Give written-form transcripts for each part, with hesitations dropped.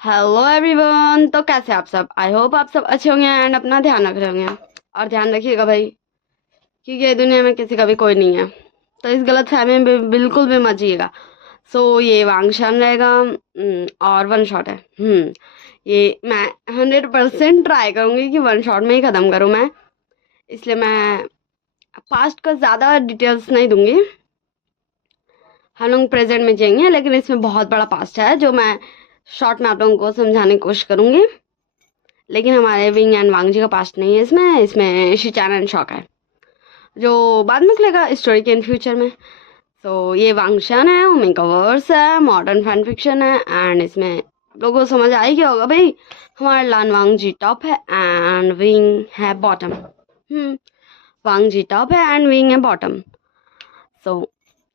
Hello everyone. तो कैसे आप सब? आई होप आप सब अच्छे होंगे एंड अपना ध्यान रख रहे होंगे। और ध्यान रखिएगा भाई, क्योंकि ये दुनिया में किसी का भी कोई नहीं है, तो इस गलत फहमी में बिल्कुल भी मत जिएगा। सो ये वांगशान रहेगा। और वन शॉट है। ये मैं 100% ट्राई करूंगी कि वन शॉट में ही ख़त्म करूँ मैं। इसलिए मैं पास्ट का ज़्यादा डिटेल्स नहीं दूंगी। हम लोग प्रेजेंट में जाएंगे, लेकिन इसमें बहुत बड़ा पास्ट है जो मैं शॉर्ट में आप लोगों को समझाने की कोशिश करूंगी। लेकिन हमारे विंग एंड वांग जी का पास्ट नहीं है इसमें। शिचान एंड शॉक है जो बाद में खुलेगा स्टोरी के इन फ्यूचर में। तो ये वांगशान है, ओमेगा वर्स है, मॉडर्न फैन फिक्शन है एंड इसमें लोगों को समझ आ ही गया होगा भाई। हमारा लान वांग जी टॉप है एंड विंग है बॉटम। वांग जी टॉप है एंड विंग है बॉटम। सो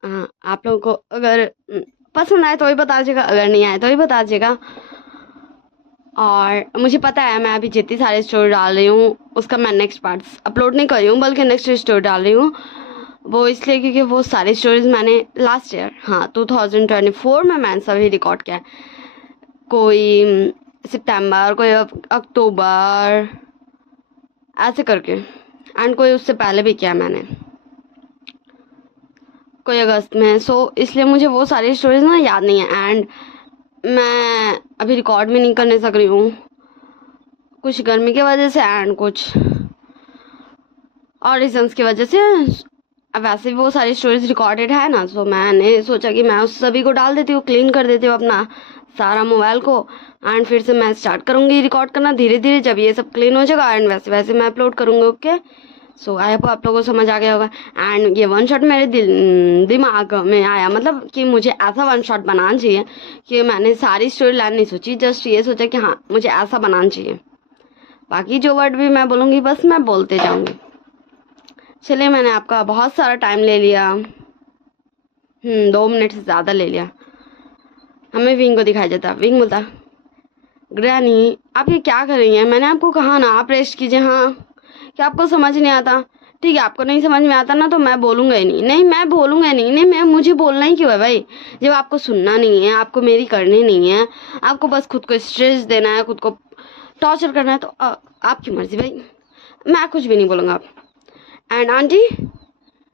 आप लोगों को अगर पसंद आए तो ही बता दीजिएगा, अगर नहीं आए तो ही बता दीजिएगा। और मुझे पता है मैं अभी जितनी सारी स्टोरी डाल रही हूँ उसका मैं नेक्स्ट पार्ट्स अपलोड नहीं कर रही हूँ, बल्कि नेक्स्ट स्टोरी डाल रही हूँ। वो इसलिए क्योंकि वो सारी स्टोरीज मैंने लास्ट ईयर 2024 में मैंने सभी रिकॉर्ड किया है। कोई सितंबर, कोई अक्टूबर, ऐसे करके, एंड कोई उससे पहले भी किया मैंने, कोई अगस्त में। सो इसलिए मुझे वो सारी स्टोरीज ना याद नहीं है एंड मैं अभी रिकॉर्ड भी नहीं करने सक रही हूँ, कुछ गर्मी की वजह से एंड कुछ और रीजंस की वजह से। अब वैसे भी वो सारी स्टोरीज रिकॉर्डेड है ना, तो मैंने सोचा कि मैं उस सभी को डाल देती हूँ, क्लीन कर देती हूँ अपना सारा मोबाइल को एंड फिर से मैं स्टार्ट करूँगी रिकॉर्ड करना धीरे धीरे, जब ये सब क्लीन हो जाएगा एंड वैसे वैसे मैं अपलोड करूँगी। ओके, सो आई होप आप लोगों को समझ आ गया होगा। एंड ये वन शॉट मेरे दिमाग में आया, मतलब कि मुझे ऐसा वन शॉट बनाना चाहिए कि मैंने सारी स्टोरी लाइन नहीं सोची, जस्ट ये सोचा कि हाँ मुझे ऐसा बनाना चाहिए। बाकी जो वर्ड भी मैं बोलूँगी बस मैं बोलते जाऊँगी। चलिए, मैंने आपका बहुत सारा टाइम ले लिया। 2 मिनट से ज़्यादा ले लिया। हमें विंग को दिखाई देता। विंग बोलता, ग्रैनी आप ये क्या कर रही हैं? मैंने आपको कहा ना आप रेस्ट कीजिए। हाँ, क्या आपको समझ नहीं आता? ठीक है, आपको नहीं समझ में आता ना तो मैं बोलूँगा ही नहीं। नहीं, मैं बोलूँगा ही नहीं। नहीं, मैं मुझे बोलना ही क्यों है भाई? जब आपको सुनना नहीं है, आपको मेरी करनी नहीं है, आपको बस खुद को स्ट्रेस देना है, खुद को टॉर्चर करना है, तो आपकी मर्जी भाई, मैं कुछ भी नहीं बोलूँगा। एंड आंटी,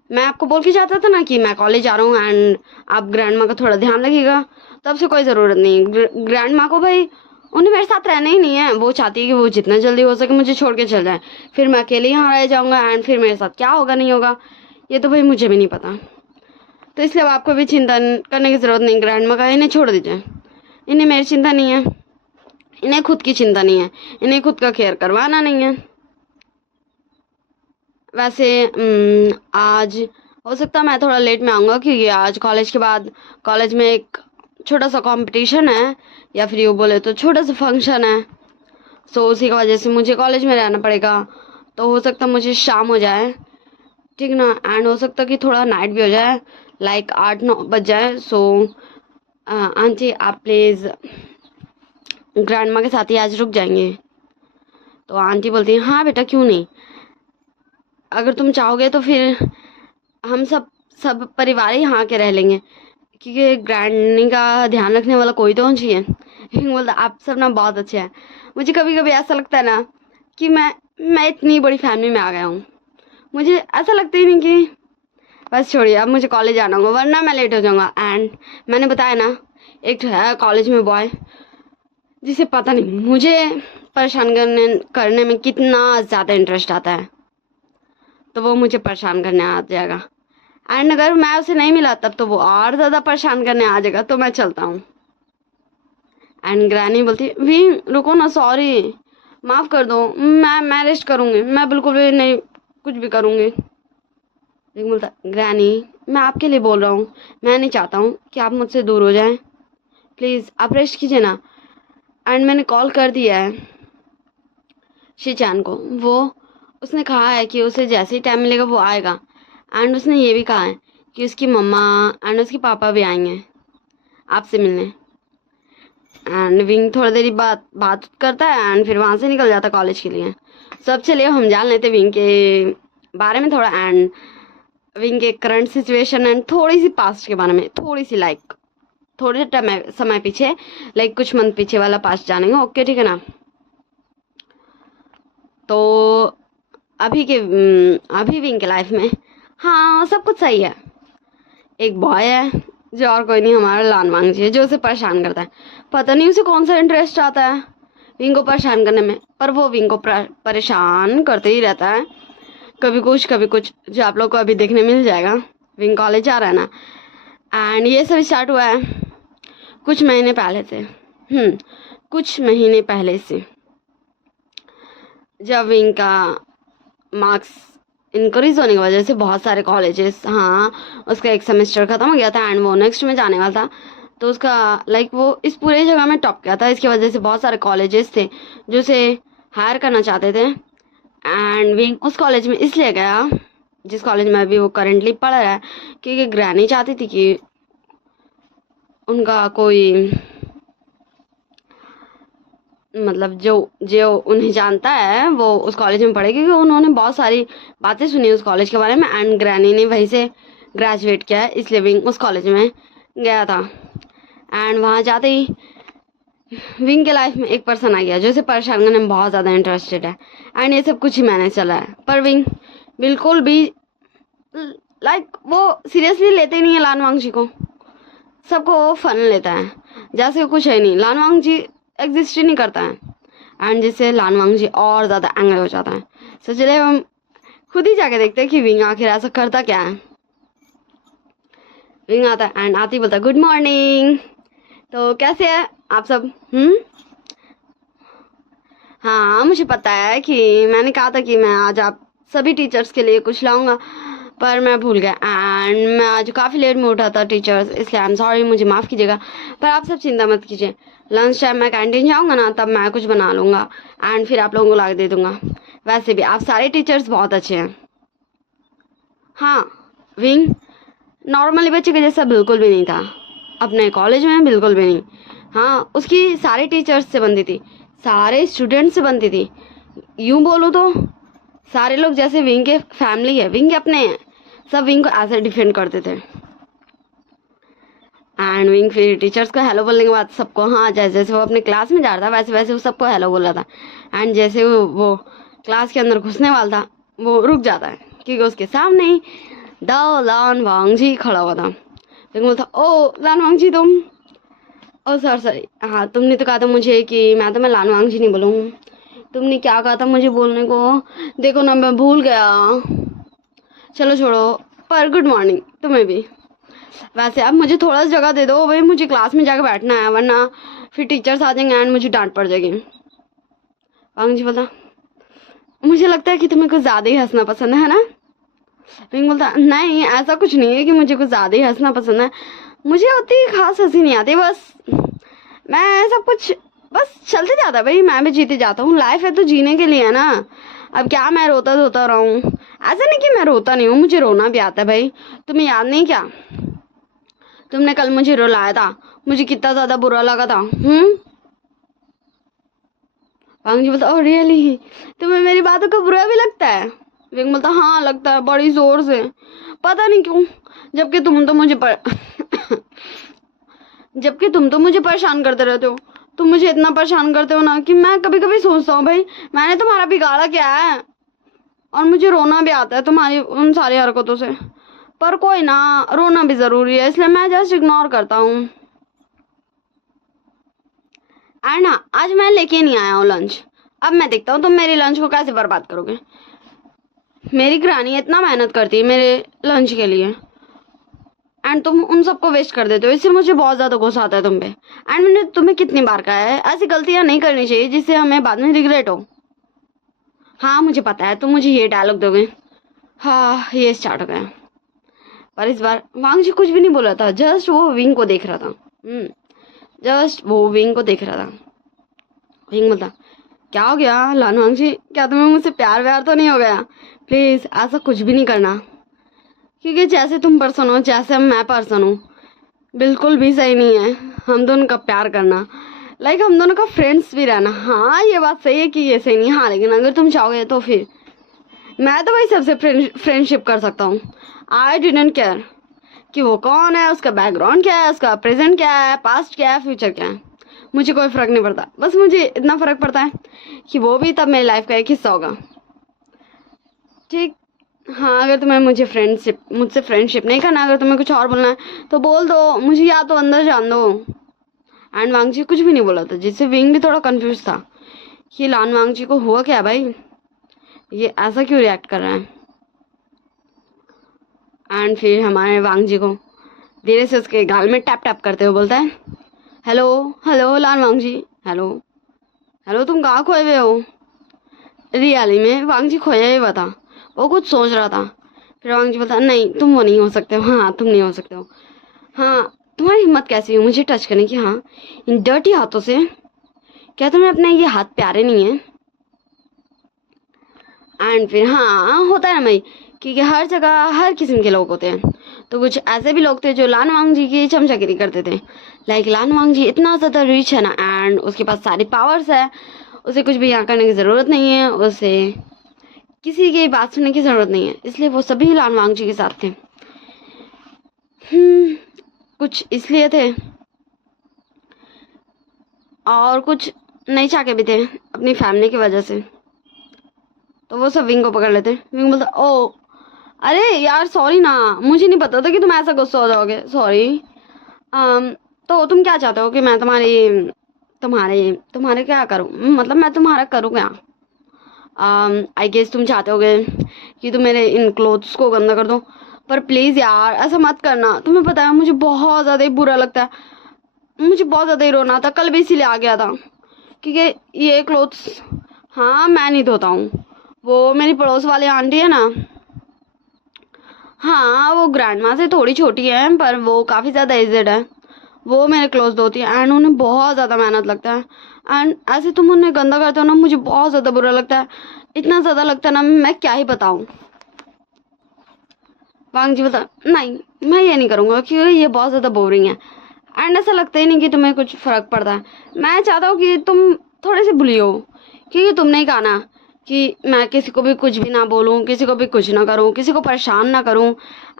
मैं आपको बोल के जाता था ना कि मैं कॉलेज जा रहा हूँ एंड आप ग्रैंड माँ का थोड़ा ध्यान रखिएगा। तब से कोई ज़रूरत नहीं। ग्रैंड माँ को भाई, उन्हें मेरे साथ रहना ही नहीं है। वो चाहती है कि वो जितना जल्दी हो सके मुझे छोड़ के चल जाए, फिर मैं अकेले यहाँ रह जाऊँगा एंड फिर मेरे साथ क्या होगा नहीं होगा ये तो भाई मुझे भी नहीं पता। तो इसलिए अब आपको भी चिंता करने की ज़रूरत नहीं। ग्रैंड माँ का इन्हें छोड़ दीजिए। इन्हें मेरी चिंता नहीं है, इन्हें खुद की चिंता नहीं है, इन्हें खुद का केयर करवाना नहीं है। वैसे आज हो सकता है मैं थोड़ा लेट में आऊँगा, क्योंकि आज कॉलेज के बाद कॉलेज में एक छोटा सा कंपटीशन है, या फिर यूँ बोले तो छोटा सा फंक्शन है। सो उसी की वजह से मुझे कॉलेज में रहना पड़ेगा। तो हो सकता है मुझे शाम हो जाए, ठीक ना, एंड हो सकता है कि थोड़ा नाइट भी हो जाए, लाइक 8-9 बज जाए। सो आंटी आप प्लीज़ ग्रैंड माँ के साथ ही आज रुक जाएंगे? तो आंटी बोलती है, हाँ बेटा क्यों नहीं, अगर तुम चाहोगे तो फिर हम सब सब परिवार ही यहाँ के रह लेंगे, क्योंकि ग्रैंडी का ध्यान रखने वाला कोई तो होना चाहिए। बोलता, आप सब ना बहुत अच्छे हैं। मुझे कभी कभी ऐसा लगता है ना कि मैं इतनी बड़ी फैमिली में आ गया हूँ। मुझे ऐसा लगता ही नहीं कि बस छोड़िए, अब मुझे कॉलेज जाना होगा वरना मैं लेट हो जाऊँगा। एंड मैंने बताया ना, एक है कॉलेज में बॉय जिसे पता नहीं मुझे परेशान करने में कितना ज़्यादा इंटरेस्ट आता है, तो वो मुझे परेशान करने आ जाएगा। एंड अगर मैं उसे नहीं मिला तब तो वो और ज़्यादा परेशान करने आ जाएगा। तो मैं चलता हूँ। एंड ग्रैनी बोलती, वी रुको ना, सॉरी माफ़ कर दो, मैं रेस्ट करूँगी, मैं बिल्कुल भी नहीं कुछ भी करूँगी। लेकिन बोलता, ग्रैनी मैं आपके लिए बोल रहा हूँ, मैं नहीं चाहता हूँ कि आप मुझसे दूर हो जाएं, प्लीज़ आप रेस्ट कीजिए ना। एंड मैंने कॉल कर दिया है शिचान को, वो उसने कहा है कि उसे जैसे ही टाइम मिलेगा वो आएगा। एंड उसने ये भी कहा है कि उसकी मम्मा एंड उसके पापा भी आएंगे आपसे मिलने। एंड विंग थोड़ी देरी बाद बात करता है एंड फिर वहाँ से निकल जाता कॉलेज के लिए। सब चलिए हम जान लेते विंग के बारे में थोड़ा, एंड विंग के करंट सिचुएशन एंड थोड़ी सी पास्ट के बारे में, थोड़ी सी लाइक थोड़े समय पीछे, लाइक कुछ मंथ पीछे वाला पास्ट जानेंगे, ओके ठीक है ना। तो अभी विंग के लाइफ में हाँ सब कुछ सही है। एक बॉय है जो और कोई नहीं, हमारा लानवांग जी है, जो उसे परेशान करता है। पता नहीं उसे कौन सा इंटरेस्ट आता है विंग को परेशान करने में, पर वो विंग को परेशान करते ही रहता है, कभी कुछ, जो आप लोग को अभी देखने मिल जाएगा। विंग कॉलेज जा रहा है ना, एंड ये सब स्टार्ट हुआ है कुछ महीने पहले से। कुछ महीने पहले से, जब विंग का मार्क्स इंक्रीज होने की वजह से बहुत सारे कॉलेजेस, हाँ उसका एक सेमेस्टर खत्म हो गया था एंड वो नेक्स्ट में जाने वाला था, तो उसका लाइक वो इस पूरे जगह में टॉप किया था। इसकी वजह से बहुत सारे कॉलेजेस थे जो उसे हायर करना चाहते थे, एंड विंग उस कॉलेज में इसलिए गया जिस कॉलेज में अभी वो करेंटली पढ़ रहा है, क्योंकि ग्रैनी चाहती थी कि उनका कोई मतलब जो उन्हें जानता है वो उस कॉलेज में पढ़े, क्योंकि उन्होंने बहुत सारी बातें सुनी उस कॉलेज के बारे में, एंड ग्रैनी ने वहीं से ग्रेजुएट किया है, इसलिए विंग उस कॉलेज में गया था। एंड वहाँ जाते ही विंग के लाइफ में एक पर्सन आ गया जो उसे परेशान करने में बहुत ज़्यादा इंटरेस्टेड है, एंड ये सब कुछ ही मैंने चला है, पर विंग बिल्कुल भी लाइक वो सीरियसली लेते ही नहीं है लानवांग जी को, सबको वो फन लेता है जैसे कुछ है नहीं, लानवांग जी एग्जिस्ट ही नहीं करता है, एंड जिससे लानवांग जी और ज़्यादा एंग्री हो जाता है। तो चलिए हम खुद ही जाके देखते हैं कि विंग आखिर ऐसा करता क्या है। विंग आता है एंड आती बोलता है गुड मॉर्निंग, तो कैसे है आप सब? हाँ मुझे पता है कि मैंने कहा था कि मैं आज आप सभी टीचर्स के लिए कुछ लाऊंगा, पर मैं भूल गया, एंड मैं आज काफ़ी लेट में उठा था टीचर्स, इसलिए आई एम सॉरी, मुझे माफ़ कीजिएगा। पर आप सब चिंता मत कीजिए, लंच टाइम मैं कैंटीन जाऊंगा ना, तब मैं कुछ बना लूँगा एंड फिर आप लोगों को ला दे दूँगा। वैसे भी आप सारे टीचर्स बहुत अच्छे हैं। हाँ विंग नॉर्मली बच्चे के जैसा बिल्कुल भी नहीं था अपने कॉलेज में, बिल्कुल भी नहीं। हाँ उसकी सारे टीचर्स से बनती थी, सारे स्टूडेंट्स से बनती थी, यूँ बोलूँ तो सारे लोग जैसे विंग के फैमिली है, विंग के अपने हैं, सब विंग को ऐसे डिफेंड करते थे। एंड विंग फिर टीचर्स को हेलो बोलने के बाद सबको, हाँ जैसे जैसे वो अपने क्लास में जा रहा था वैसे वैसे वो सबको हेलो बोल रहा था, एंड जैसे वो क्लास के अंदर घुसने वाला था वो रुक जाता है, क्योंकि उसके सामने ही द लानवांग जी खड़ा हुआ था। फिर बोलता ओ लानवांग जी तुम, ओ सॉरी, हाँ तुमने तो कहा था मुझे कि मैं लानवांग जी नहीं बोलूँ, तुमने क्या कहा था मुझे बोलने को, देखो ना मैं भूल गया, चलो छोड़ो, पर गुड मॉर्निंग तुम्हें भी। वैसे अब मुझे थोड़ा सा जगह दे दो भाई, मुझे क्लास में जाकर बैठना है, वरना फिर टीचर्स आ जाएंगे एंड मुझे डांट पड़ जाएगी। वांग जी बोलता मुझे लगता है कि तुम्हें कुछ ज़्यादा ही हंसना पसंद है ना? विंग बोलता नहीं ऐसा कुछ नहीं है कि मुझे कुछ ज़्यादा ही हंसना पसंद है, मुझे उतनी खास हंसी नहीं आती, बस मैं सब कुछ बस चलते जाता है भाई, मैं भी जीते जाता हूँ, लाइफ है तो जीने के लिए है ना। अब क्या मैं रोता धोता रहूँ? ऐसा नहीं कि मैं रोता नहीं हूँ, मुझे रोना भी आता है भाई, तुम्हें याद नहीं क्या तुमने कल मुझे रुलाया था, मुझे कितना ज़्यादा बुरा लगा था। वांग जी बोलता ओह रियली, तुम्हें मेरी बातों का बुरा भी लगता है? विंग बोलता हाँ लगता है, बड़ी जोर से, पता नहीं क्यों, जबकि तुम तो मुझे परेशान करते रहते हो, तुम मुझे इतना परेशान करते हो ना कि मैं कभी कभी सोचता हूँ भाई मैंने तुम्हारा बिगाड़ा क्या है, और मुझे रोना भी आता है तुम्हारी उन सारी हरकतों से, पर कोई ना, रोना भी जरूरी है, इसलिए मैं जस्ट इग्नोर करता हूँ। एंड हाँ आज मैं लेके नहीं आया हूँ लंच, अब मैं देखता हूँ तुम मेरी लंच को कैसे बर्बाद करोगे। मेरी ग्रानी इतना मेहनत करती है मेरे लंच के लिए एंड तुम उन सबको वेस्ट कर देते हो, इससे मुझे बहुत ज़्यादा गुस्सा आता है तुम पे। एंड मैंने तुम्हें कितनी बार कहा है ऐसी गलतियाँ नहीं करनी चाहिए जिससे हमें बाद में रिग्रेट हो। हाँ मुझे पता है तुम मुझे ये डायलॉग दोगे, हाँ ये स्टार्ट हो गया। पर इस बार वांग जी कुछ भी नहीं बोला था, जस्ट वो विंग को देख रहा था, जस्ट वो विंग को देख रहा था। विंग बोलता क्या हो गया लानवांग जी, क्या तुम्हें मुझसे प्यार व्यार तो नहीं हो गया? प्लीज़ ऐसा कुछ भी नहीं करना, क्योंकि जैसे तुम पर्सन हो जैसे मैं पर्सन हूँ बिल्कुल भी सही नहीं है हम दोनों का प्यार करना, लाइक हम दोनों का फ्रेंड्स भी रहना। हाँ ये बात सही है कि ये सही नहीं, हाँ लेकिन अगर तुम चाहोगे तो फिर मैं तो भाई सबसे फ्रेंडशिप कर सकता हूँ, आई डिडंट केयर कि वो कौन है, उसका बैकग्राउंड क्या है, उसका प्रेजेंट क्या है, पास्ट क्या है, फ्यूचर क्या है। मुझे कोई फ़र्क नहीं पड़ता, बस मुझे इतना फ़र्क पड़ता है कि वो भी तब मेरी लाइफ का एक हिस्सा होगा। ठीक। हाँ, अगर तुम्हें मुझसे फ्रेंडशिप नहीं करना, अगर तुम्हें कुछ और बोलना है तो बोल दो, मुझे या तो अंदर जान दो। एंड वांगजी कुछ भी नहीं बोला था, जिससे विंग भी थोड़ा कंफ्यूज था कि लान वांगजी को हुआ क्या भाई, ये ऐसा क्यों रिएक्ट कर रहा है। एंड फिर हमारे वांगजी को धीरे से उसके गाल में टैप टैप करते हुए बोलता है, हेलो हेलो लान वांगजी, हेलो हेलो, तुम कहाँ खोए हुए हो। रियली में वांगजी खोया हुआ था, वो कुछ सोच रहा था। फिर वांगजी बोलता, नहीं तुम वो नहीं हो सकते हो, हाँ तुम नहीं हो सकते हो, हाँ तुम्हारी हिम्मत कैसी हुई मुझे टच करने की, हाँ इन डर्टी हाथों से, क्या तुम्हें अपने ये हाथ प्यारे नहीं है। एंड फिर हाँ होता है ना भाई, क्योंकि हर जगह हर किस्म के लोग होते हैं। तो कुछ ऐसे भी लोग थे जो लान वांगजी की चमचागिरी करते थे। लाइक लान वांगजी इतना ज़्यादा रिच है ना, एंड उसके पास सारी पावर्स है, उसे कुछ भी यहाँ करने की ज़रूरत नहीं है, उसे किसी की बात सुनने की ज़रूरत नहीं है, इसलिए वो सभी लान वांगजी के साथ थे। कुछ इसलिए थे और कुछ नहीं चाह के भी थे अपनी फैमिली की वजह से। तो वो सब विंग को पकड़ लेते। विंग बोलता, ओ अरे यार सॉरी ना, मुझे नहीं पता था कि तुम ऐसा गुस्सा हो जाओगे, सॉरी। तो तुम क्या चाहते हो कि मैं तुम्हारे तुम्हारे क्या करूं, मतलब मैं तुम्हारा करूं क्या। आई गेस तुम चाहते होगे कि तुम मेरे इन क्लोथ्स को गंदा कर दो, पर प्लीज़ यार ऐसा मत करना, तुम्हें पता है मुझे बहुत ज़्यादा ही बुरा लगता है, मुझे बहुत ज़्यादा ही रोना था, कल भी इसीलिए आ गया था, क्योंकि ये क्लोथ्स हाँ मैं नहीं धोता हूँ, वो मेरी पड़ोस वाली आंटी है ना, हाँ वो ग्रैंड माँ से थोड़ी छोटी है पर वो काफ़ी ज़्यादा एजेड है, वो मेरे क्लोज होती है एंड उन्हें बहुत ज़्यादा मेहनत लगता है। एंड ऐसे तुम उन्हें गंदा करते हो ना, मुझे बहुत ज़्यादा बुरा लगता है, इतना ज़्यादा लगता है ना मैं क्या ही बताऊँ। वांगजी बता, नहीं मैं ये नहीं करूँगा क्योंकि ये बहुत ज़्यादा बोरिंग है एंड ऐसा लगता ही नहीं कि तुम्हें कुछ फ़र्क पड़ता है। मैं चाहता हूँ कि तुम थोड़े से बुली हो, क्योंकि तुमने ही कहा ना कि मैं किसी को भी कुछ भी ना बोलूँ, किसी को भी कुछ ना करूँ, किसी को परेशान ना करूँ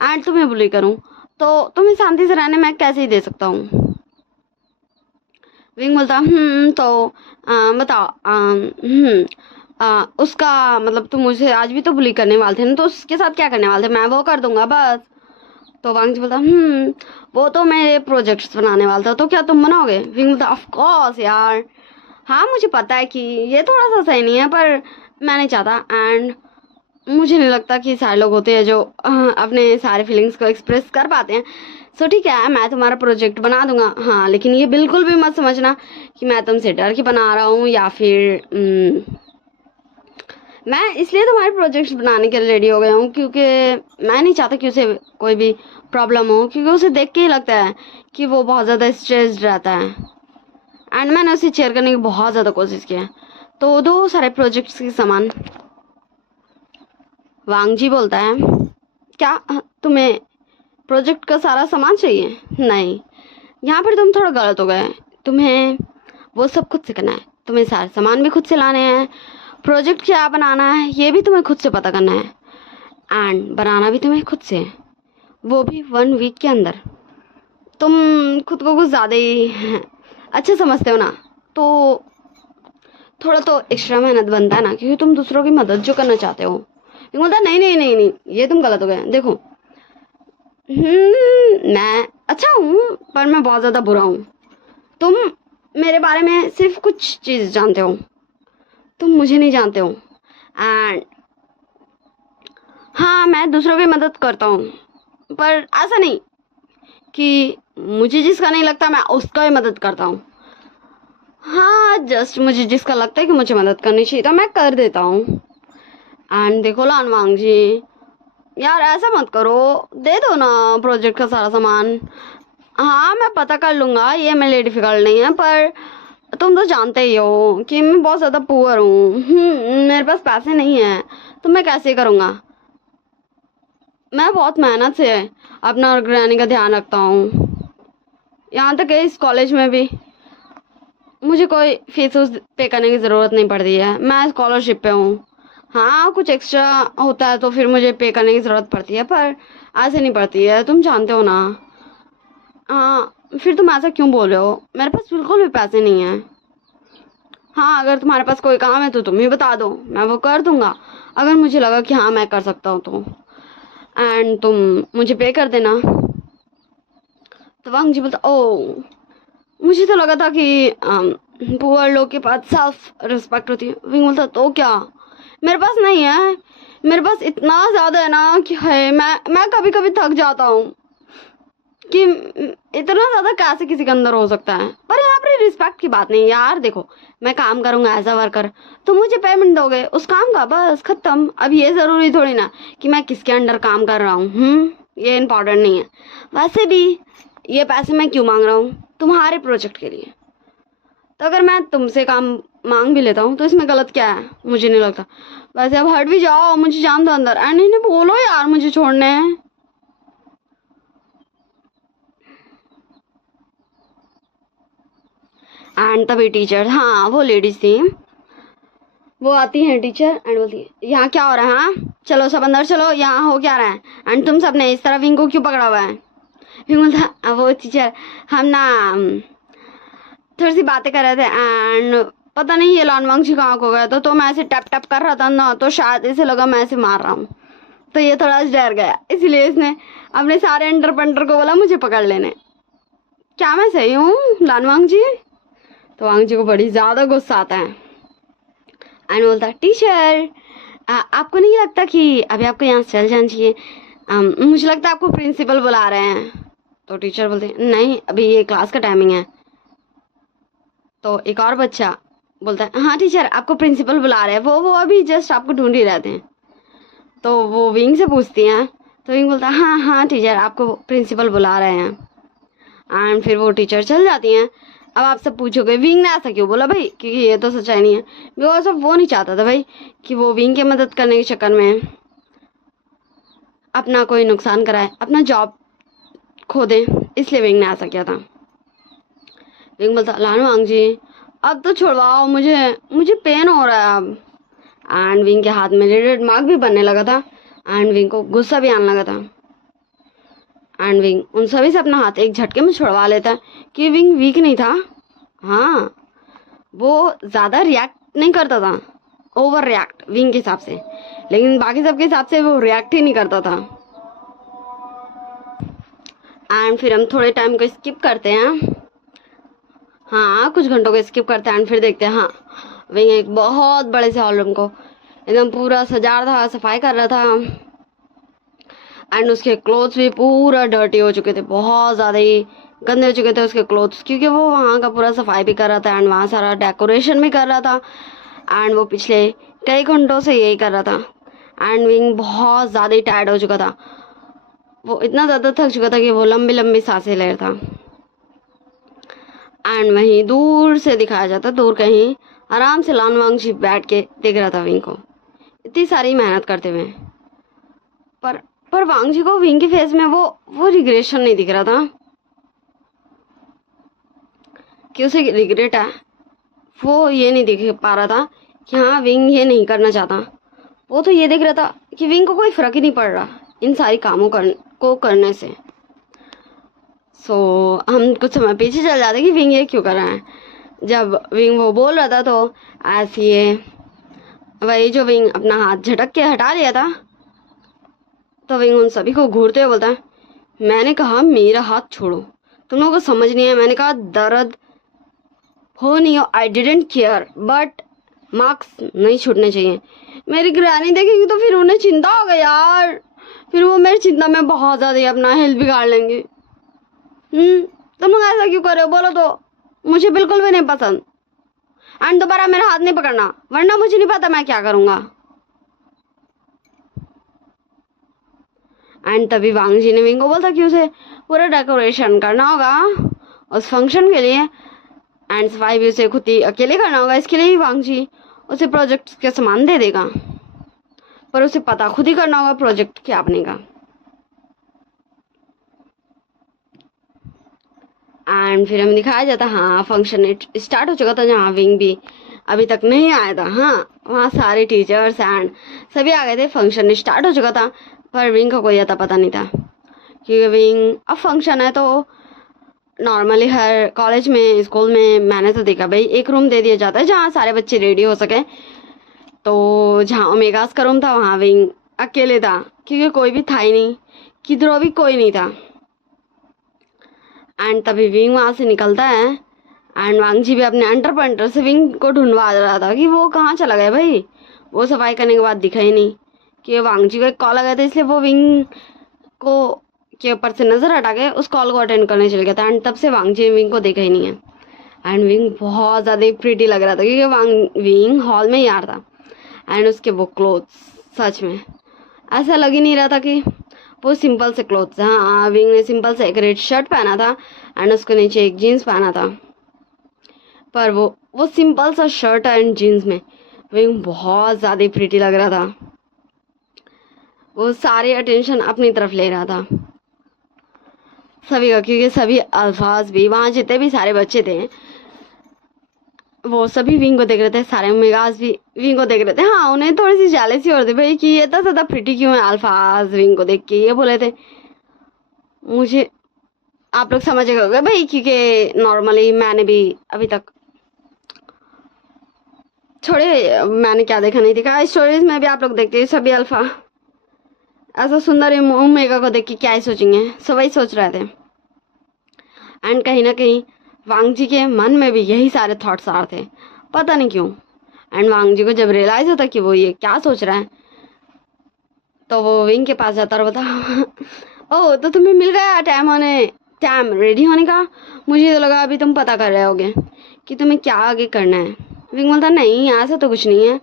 एंड तुम्हें बुली करूँ, तो तुम्हें शांति से रहने मैं कैसे ही दे सकता हूँ। विंग बोलता, तो बताओ, उसका मतलब तुम मुझे आज भी तो बुली करने वाले थे ना, तो उसके साथ क्या करने वाले थे, मैं वो कर दूंगा बस। तो वांगजी बोलता, वो तो मेरे प्रोजेक्ट्स बनाने वाला था, तो क्या तुम बनाओगे। विंग बोलता, ऑफ कोर्स यार, हाँ मुझे पता है कि ये थोड़ा सा सही नहीं है पर मैं नहीं चाहता, एंड मुझे नहीं लगता कि सारे लोग होते हैं जो अपने सारे फीलिंग्स को एक्सप्रेस कर पाते हैं। सो ठीक है मैं तुम्हारा प्रोजेक्ट बना दूंगा, हाँ लेकिन ये बिल्कुल भी मत समझना कि मैं तुमसे डर के बना रहा हूँ या फिर मैं इसलिए तुम्हारे प्रोजेक्ट्स बनाने के लिए रेडी हो गया हूँ क्योंकि मैं नहीं चाहता कि उसे कोई भी प्रॉब्लम हो, क्योंकि उसे देख के ही लगता है कि वो बहुत ज़्यादा स्ट्रेस्ड रहता है एंड मैंने उसे चेयर करने की बहुत ज़्यादा कोशिश की है। तो दो सारे प्रोजेक्ट्स के सामान। वांगजी बोलता है, क्या तुम्हें प्रोजेक्ट का सारा सामान चाहिए। नहीं, यहाँ पर तुम थोड़ा गलत हो गए, तुम्हें वो सब खुद से करना है, तुम्हें सारे सामान भी खुद से लाने हैं, प्रोजेक्ट क्या बनाना है ये भी तुम्हें खुद से पता करना है एंड बनाना भी तुम्हें खुद से है, वो भी 1 वीक के अंदर। तुम खुद को कुछ ज़्यादा ही अच्छा समझते हो ना, तो थोड़ा तो एक्स्ट्रा मेहनत बनता है ना, क्योंकि तुम दूसरों की मदद जो करना चाहते हो। बोलता, नहीं नहीं नहीं नहीं ये तुम गलत हो गए, देखो मैं अच्छा हूँ पर मैं बहुत ज़्यादा बुरा हूँ, तुम मेरे बारे में सिर्फ कुछ चीज़ जानते हो, तुम मुझे नहीं जानते हो एंड हाँ मैं दूसरों की मदद करता हूँ पर ऐसा नहीं कि मुझे जिसका नहीं लगता मैं उसका ही मदद करता हूँ, हाँ जस्ट मुझे जिसका लगता है कि मुझे मदद करनी चाहिए तो मैं कर देता हूँ। एंड देखो लान वांगजी, यार ऐसा मत करो, दे दो ना प्रोजेक्ट का सारा सामान। हाँ मैं पता कर लूँगा, ये मेरे लिए डिफ़िकल्ट नहीं है, पर तुम तो जानते ही हो कि मैं बहुत ज़्यादा पुअर हूँ, मेरे पास पैसे नहीं हैं, तो मैं कैसे करूँगा। मैं बहुत मेहनत से अपना और ग्रैनी का ध्यान रखता हूँ, यहाँ तक कि इस कॉलेज में भी मुझे कोई फीस पे करने की ज़रूरत नहीं पड़ती है, मैं स्कॉलरशिप पे हूँ, हाँ कुछ एक्स्ट्रा होता है तो फिर मुझे पे करने की जरूरत पड़ती है, पर ऐसे नहीं पड़ती है, तुम जानते हो ना। हाँ फिर तुम ऐसा क्यों बोल रहे हो, मेरे पास बिल्कुल भी पैसे नहीं है। हाँ अगर तुम्हारे पास कोई काम है तो तुम ही बता दो, मैं वो कर दूंगा, अगर मुझे लगा कि हाँ मैं कर सकता हूँ तो। एंड तुम मुझे पे कर देना। तो वांग जी बोलता, ओ मुझे तो लगा था कि पुअर लोग के पास सेल्फ रिस्पेक्ट होती है। विंग बोलता, तो क्या, मेरे पास नहीं है, मेरे पास इतना ज्यादा है ना कि है, मैं कभी कभी थक जाता हूँ कि इतना ज्यादा कैसे किसी के अंदर हो सकता है। पर यहाँ पर रिस्पेक्ट की बात नहीं यार, देखो मैं काम करूंगा एज अ वर्कर, तो मुझे पेमेंट दोगे उस काम का, बस खत्म। अब ये जरूरी थोड़ी ना कि मैं किसके अंडर काम कर रहा हूँ, ये इम्पोर्टेंट नहीं है। वैसे भी ये पैसे मैं क्यों मांग रहा हूँ, तुम्हारे प्रोजेक्ट के लिए। तो अगर मैं तुमसे काम मांग भी लेता हूँ तो इसमें गलत क्या है, मुझे नहीं लगता। वैसे अब हट भी जाओ, मुझे जान दो अंदर। एंड इन्हें बोलो यार मुझे छोड़ने। एंड तभी टीचर, हाँ वो लेडीज थी, वो आती है टीचर एंड बोलती है, यहाँ क्या हो रहा है, हाँ चलो सब अंदर चलो, यहाँ हो क्या रहा है। एंड तुम सब ने इस तरह विंग को क्यों पकड़ा हुआ है। विंग बोलता, वो टीचर हम ना थोड़ी सी बातें कर रहे थे एंड पता नहीं ये लॉन्ग जी कहाँ को गया, तो मैं ऐसे टप टप कर रहा था ना, तो शायद इसे लगा मैं ऐसे मार रहा हूँ, तो ये थोड़ा डर गया, इसलिए इसने अपने सारे अंडर पंडर को बोला मुझे पकड़ लेने। क्या मैं सही हूँ लानवांग जी। तो वांग जी को बड़ी ज्यादा गुस्सा आता है एंड बोलता, टीचर आपको नहीं लगता कि अभी आपको यहाँ से चल जाना चाहिए, मुझे लगता है आपको प्रिंसिपल बुला रहे हैं। तो टीचर बोलते, नहीं अभी ये क्लास का टाइमिंग है। तो एक और बच्चा बोलता है, हाँ टीचर आपको प्रिंसिपल बुला रहे हैं, वो अभी जस्ट आपको ढूंढ ही रहते हैं। तो वो विंग से पूछती हैं, तो विंग बोलता है, हाँ हाँ टीचर आपको प्रिंसिपल बुला रहे हैं। एंड फिर वो टीचर चल जाती हैं। अब आप सब पूछोगे विंग ने ऐसा क्यों बोला भाई, क्योंकि ये तो सच्चाई नहीं है, बिकॉज वो नहीं चाहता था भाई कि वो विंग की मदद करने के चक्कर में अपना कोई नुकसान कराए, अपना जॉब खो दे, इसलिए विंग ने ऐसा किया था। विंग बोलता, लानवांग जी अब तो छुड़वाओ, मुझे पेन हो रहा है अब। एंड विंग के हाथ में रेड मार्क भी बनने लगा था एंड विंग को गुस्सा भी आने लगा था। एंड विंग उन सभी से अपना हाथ एक झटके में छुड़वा लेता है कि विंग वीक नहीं था, हाँ वो ज्यादा रिएक्ट नहीं करता था, ओवर रिएक्ट विंग के हिसाब से, लेकिन बाकी सबके हिसाब से वो रिएक्ट ही नहीं करता था। एंड फिर हम थोड़े टाइम को स्किप करते हैं, हाँ कुछ घंटों को स्किप करते हैं एंड फिर देखते हैं, हाँ विंग एक बहुत बड़े से हॉल रूम को एकदम पूरा सजा रहा था, सफाई कर रहा था। एंड उसके क्लोथ्स भी पूरा डर्टी हो चुके थे, बहुत ज़्यादा ही गंदे हो चुके थे उसके क्लोथ्स, क्योंकि वो वहाँ का पूरा सफाई भी कर रहा था एंड वहाँ सारा डेकोरेशन भी कर रहा था। एंड वो पिछले कई घंटों से यही कर रहा था। एंड विंग बहुत ज़्यादा ही टायर्ड हो चुका था, वो इतना ज़्यादा थक चुका था कि वो लंबी लंबी सांसें ले रहा था। एंड वहीं दूर से दिखाया जाता, दूर कहीं आराम से लानवांग जी बैठ के देख रहा था विंग को इतनी सारी मेहनत करते हुए। पर पर वांग जी को विंग के फेस में वो रिग्रेशन नहीं दिख रहा था कि उसे रिग्रेट है, वो ये नहीं देख पा रहा था कि हाँ विंग ये नहीं करना चाहता। वो तो ये देख रहा था कि विंग को कोई फर्क ही नहीं पड़ रहा इन सारी कामों को करने से। सो हम कुछ समय पीछे चल जाते कि विंग ये क्यों कर रहा है। जब विंग वो बोल रहा था तो ऐसे ये वही जो विंग अपना हाथ झटक के हटा लिया था, तो विंग उन सभी को घूरते हुए बोलता है, मैंने कहा मेरा हाथ छोड़ो, तुम लोगों को समझ नहीं है, मैंने कहा दर्द हो नहीं हो, I didn't care, but marks नहीं छूटने चाहिए। मेरी ग्रैनी देखेंगी तो फिर उन्हें चिंता होगा यार, फिर वो मेरी चिंता में बहुत ज़्यादा अपना हेल्थ बिगाड़ लेंगे। तुम लोग ऐसा क्यों कर रहे हो बोलो तो, मुझे बिल्कुल भी नहीं पसंद। एंड दोबारा मेरा हाथ नहीं पकड़ना, वरना मुझे नहीं पता मैं क्या करूँगा। एंड तभी वांग जी ने विंग को बोलता कि उसे पूरा डेकोरेशन करना होगा उस फंक्शन के लिए, एंड सफाई भी उसे खुद ही अकेले करना होगा। इसके लिए ही वांग जी उसे प्रोजेक्ट के सामान दे देगा, पर उसे पता खुद ही करना होगा प्रोजेक्ट क्या बनेगा। एंड फिर हमें दिखाया जाता, हाँ फंक्शन स्टार्ट हो चुका था, जहाँ विंग भी अभी तक नहीं आया था। हाँ, वहाँ सारे टीचर्स एंड सभी आ गए थे, फंक्शन स्टार्ट हो चुका था, पर विंग का कोई अता पता नहीं था। क्योंकि विंग अब फंक्शन है तो नॉर्मली हर कॉलेज में स्कूल में मैंने तो देखा भाई एक रूम दे दिया जाता है जहाँ सारे बच्चे रेडी हो सके। तो जहाँ ओमेगास का रूम था वहाँ विंग अकेले था, क्योंकि कोई भी था ही नहीं, किधरों भी कोई नहीं था। एंड तभी विंग वहाँ से निकलता है एंड वांग जी भी अपने अंटर पंटर से विंग को ढूंढवा रहा था कि वो कहाँ चला गया भाई। वो सफाई करने के बाद दिखा ही नहीं, कि वांग जी को एक कॉल आ गया था, इसलिए वो विंग को के ऊपर से नज़र हटा के उस कॉल को अटेंड करने चल गया था। एंड तब से वांग जी विंग को देखा ही नहीं है। एंड विंग बहुत ज़्यादा प्रीटी लग रहा था, क्योंकि विंग हॉल में ही आ रहा था। एंड उसके वो क्लोथ्स सच में ऐसा लग ही नहीं रहा था कि वो सिंपल से क्लोथ्स। हाँ, विंग ने सिंपल से एक रेड शर्ट पहना था एंड उसके नीचे एक जीन्स पहना था, पर वो सिंपल सा शर्ट एंड जीन्स में विंग बहुत ज़्यादा प्रीटी लग रहा था। वो सारे अटेंशन अपनी तरफ ले रहा था सभी का, क्योंकि सभी अल्फाज भी वहाँ जितने भी सारे बच्चे थे वो सभी विंग को देख रहे थे, सारे ओमेगास भी विंग को देख रहे थे। हाँ, उन्हें थोड़ी सी जेलसी हो रही थी भाई कि ये इतना ज़्यादा प्रिटी क्यों है। अल्फाज विंग को देख के ये बोले थे, मुझे आप लोग समझ गए होंगे भाई, क्योंकि नॉर्मली मैंने भी अभी तक छोड़े मैंने क्या देखा नहीं देखा, स्टोरीज में भी आप लोग देखते हैं सभी अल्फा ऐसा सुंदर ओमेगा को देख के क्या ही सोचेंगे, सब वही सोच रहे थे। एंड कहीं ना कहीं वांग जी के मन में भी यही सारे थॉट्स आ रहे थे, पता नहीं क्यों। एंड वांग जी को जब रियलाइज होता कि वो ये क्या सोच रहा है, तो वो विंग के पास जाता और बोलता ओह तो तुम्हें मिल गया टाइम रेडी होने का। मुझे तो लगा अभी तुम पता कर रहे होगे कि तुम्हें क्या आगे करना है। विंग बोलता नहीं, ऐसा तो कुछ नहीं है,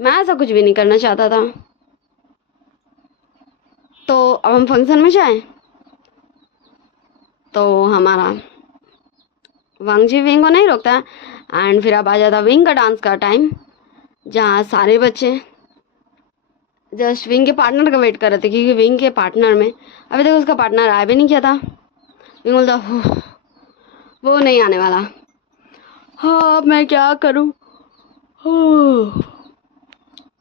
मैं ऐसा कुछ भी नहीं करना चाहता था। तो अब हम फंक्शन में जाएं। तो हमारा वांग जी विंग को नहीं रोकता एंड फिर अब आ जाता विंग का डांस का टाइम, जहाँ सारे बच्चे जस्ट विंग के पार्टनर का वेट कर रहे थे, क्योंकि विंग के पार्टनर में अभी तक उसका पार्टनर आया भी नहीं किया था। विंग बोलता वो नहीं आने वाला, हाँ मैं क्या करूँ।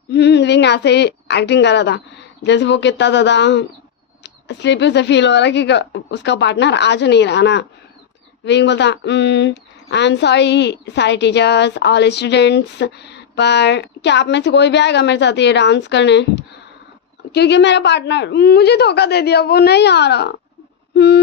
विंग ऐसे ही एक्टिंग कर रहा था जैसे वो कितना ज़्यादा स्लीपी से फील हो रहा है कि उसका पार्टनर आज नहीं रहा ना। विंग बोलता आई एम सॉरी सारे टीचर्स ऑल स्टूडेंट्स, पर क्या आप में से कोई भी आएगा मेरे साथ ये डांस करने, क्योंकि मेरा पार्टनर मुझे धोखा दे दिया, वो नहीं आ रहा।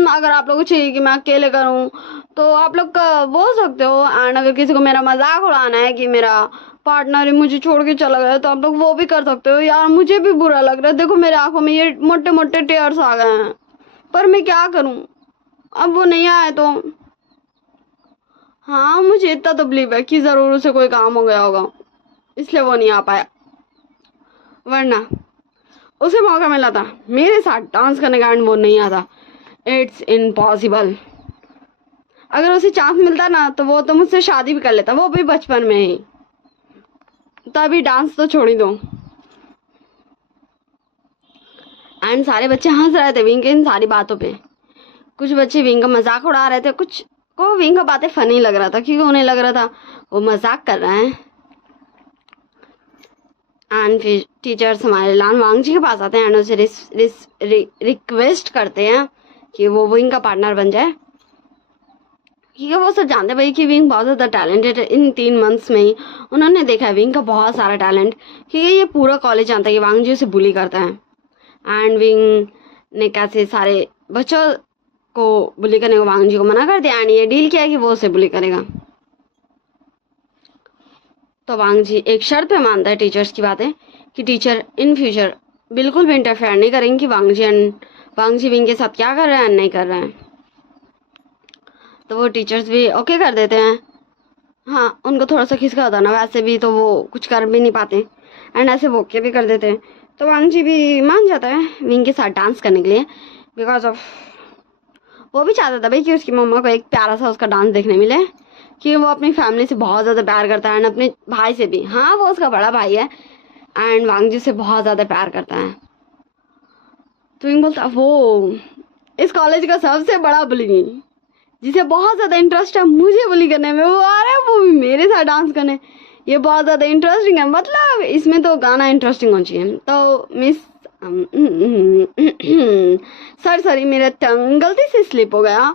अगर आप लोगों को चाहिए कि मैं अकेले करूं तो आप लोग बोल सकते हो। एंड अगर किसी को मेरा मजाक उड़ाना है कि मेरा पार्टनर ही मुझे छोड़ के चला गया, तो आप लोग वो भी कर सकते हो। यार मुझे भी बुरा लग रहा है, देखो मेरे आंखों में ये मोटे मोटे टेयर्स आ गए हैं, पर मैं क्या करूं, अब वो नहीं आए तो। हाँ, मुझे इतना तो बिलीव है कि ज़रूर उसे कोई काम हो गया होगा, इसलिए वो नहीं आ पाया, वरना उसे मौका मिला था मेरे साथ डांस करने का एंड वो नहीं आता। It's impossible. अगर उसे चांस मिलता ना तो वो तो मुझसे शादी भी कर लेता, वो भी बचपन में ही। तो अभी डांस तो छोड़ ही दो। एंड सारे बच्चे हंस रहे थे विंग के इन सारी बातों पे। कुछ बच्चे विंग का मजाक उड़ा रहे थे, कुछ को विंग का बातें फनी लग रहा था, क्योंकि उन्हें लग रहा था वो मजाक कर रहे हैं। एंड फिर टीचर्स हमारे लान वांग जी के पास आते हैं एंड उसे रिक्वेस्ट करते हैं कि वो विंग का पार्टनर बन जाए, क्योंकि वो सब जानते भाई कि विंग बहुत ज़्यादा टैलेंटेड है। इन 3 मंथ्स में ही उन्होंने देखा है विंग का बहुत सारा टैलेंट, क्योंकि ये पूरा कॉलेज जानता है कि वांग जी उसे बुली करता है। एंड विंग ने कैसे सारे बच्चों को बुली करने को वांग जी को मना कर दिया एंड ये डील किया कि वो उसे बुली करेगा। तो वांग जी एक शर्त पे मानता है टीचर्स की बातें, कि टीचर इन फ्यूचर बिल्कुल भी इंटरफेयर नहीं करेंगे कि वांग जी विंग के साथ क्या कर रहे हैं नहीं कर रहे हैं। तो वो टीचर्स भी ओके कर देते हैं। हाँ, उनको थोड़ा सा खिसका होता ना, वैसे भी तो वो कुछ कर भी नहीं पाते एंड ऐसे वो ओके भी कर देते हैं। तो वांग जी भी मान जाता है विंग के साथ डांस करने के लिए, बिकॉज ऑफ वो भी चाहता था भाई कि उसकी मम्मा को एक प्यारा सा उसका डांस देखने मिले, कि वो अपनी फैमिली से बहुत ज़्यादा प्यार करता है एंड अपने भाई से भी। हाँ, वो उसका बड़ा भाई है एंड वांग जी से बहुत ज़्यादा प्यार करता है। तो विंग बोलता वो इस कॉलेज का सबसे बड़ा बुली, जिसे बहुत ज़्यादा इंटरेस्ट है मुझे बुली करने में, वो आ रहा है वो भी मेरे साथ डांस करने, ये बहुत ज़्यादा इंटरेस्टिंग है, मतलब इसमें तो गाना इंटरेस्टिंग होना चाहिए। तो मिस सॉरी मेरा टंग गलती से स्लिप हो गया।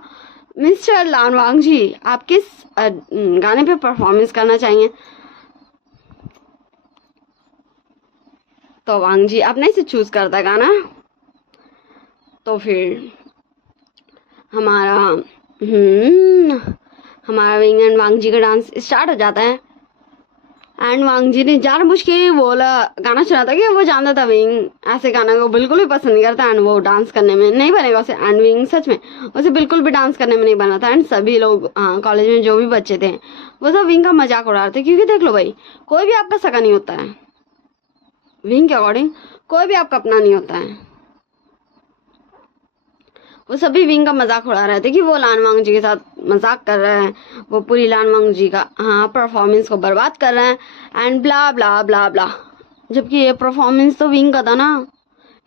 मिस्टर लानवांग जी, आप किस गाने पे परफॉर्मेंस करना चाहेंगे? तो वांग जी अपने से चूज करता है गाना। तो फिर हमारा हमारा विंग एंड वांग जी का डांस स्टार्ट हो जाता है। एंड वांग जी ने जानबूझ के वो गाना सुना था कि वो जानता था विंग ऐसे गाना को बिल्कुल भी पसंद नहीं करता एंड वो डांस करने में नहीं बनेगा उसे। एंड विंग सच में उसे बिल्कुल भी डांस करने में नहीं बना था। एंड सभी लोग कॉलेज में जो भी बच्चे थे वो सब विंग का मजाक उड़ा रहे थे, क्योंकि देख लो भाई, कोई भी आपका सगा नहीं होता है। विंग के अकॉर्डिंग कोई भी आपका अपना नहीं होता है। वो सभी विंग का मजाक उड़ा रहे थे कि वो लानवांग जी के साथ मजाक कर रहे हैं, वो पूरी लानवांग जी का परफॉर्मेंस को बर्बाद कर रहे हैं एंड ब्ला ब्ला ब्ला ब्ला। जबकि ये परफॉर्मेंस तो विंग का था ना।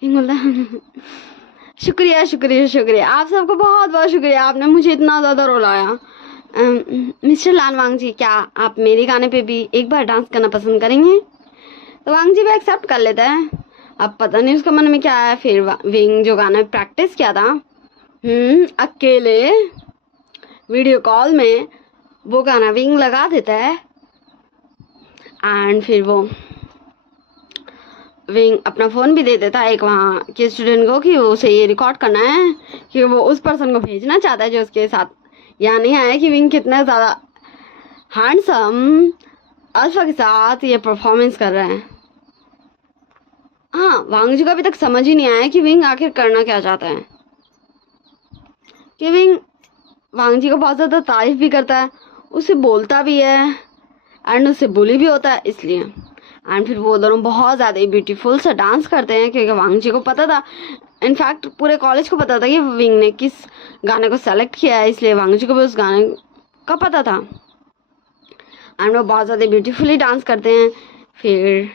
विंग बोलता शुक्रिया शुक्रिया शुक्रिया, आप सबको बहुत बहुत शुक्रिया, आपने मुझे इतना ज़्यादा रुलाया। मिस्टर लानवांग जी, क्या आप मेरे गाने पे भी एक बार डांस करना पसंद करेंगे? तो वांग जी भी एक्सेप्ट कर लेता है। अब पता नहीं उसका मन में क्या है। फिर विंग जो गाना प्रैक्टिस किया था अकेले वीडियो कॉल में, वो गाना विंग लगा देता है। एंड फिर वो विंग अपना फ़ोन भी दे देता है एक वहाँ के स्टूडेंट को कि उसे ये रिकॉर्ड करना है कि वो उस पर्सन को भेजना चाहता है जो उसके साथ यहाँ नहीं आया, कि विंग कितना ज़्यादा हैंडसम अल्फा के साथ ये परफॉर्मेंस कर रहा है। हाँ, वांग जी को अभी तक समझ ही नहीं आया कि विंग आखिर करना क्या चाहता है। कि विंग वांग जी को बहुत ज़्यादा तारीफ भी करता है, उसे बोलता भी है एंड उससे बुली भी होता है इसलिए। एंड फिर वो दोनों बहुत ज़्यादा ही ब्यूटीफुल सा डांस करते हैं, क्योंकि वांग जी को पता था, इनफैक्ट पूरे कॉलेज को पता था कि विंग ने किस गाने को सेलेक्ट किया है, इसलिए वांग जी को भी उस गाने का पता था। एंड वो बहुत ज़्यादा ब्यूटीफुली डांस करते हैं। फिर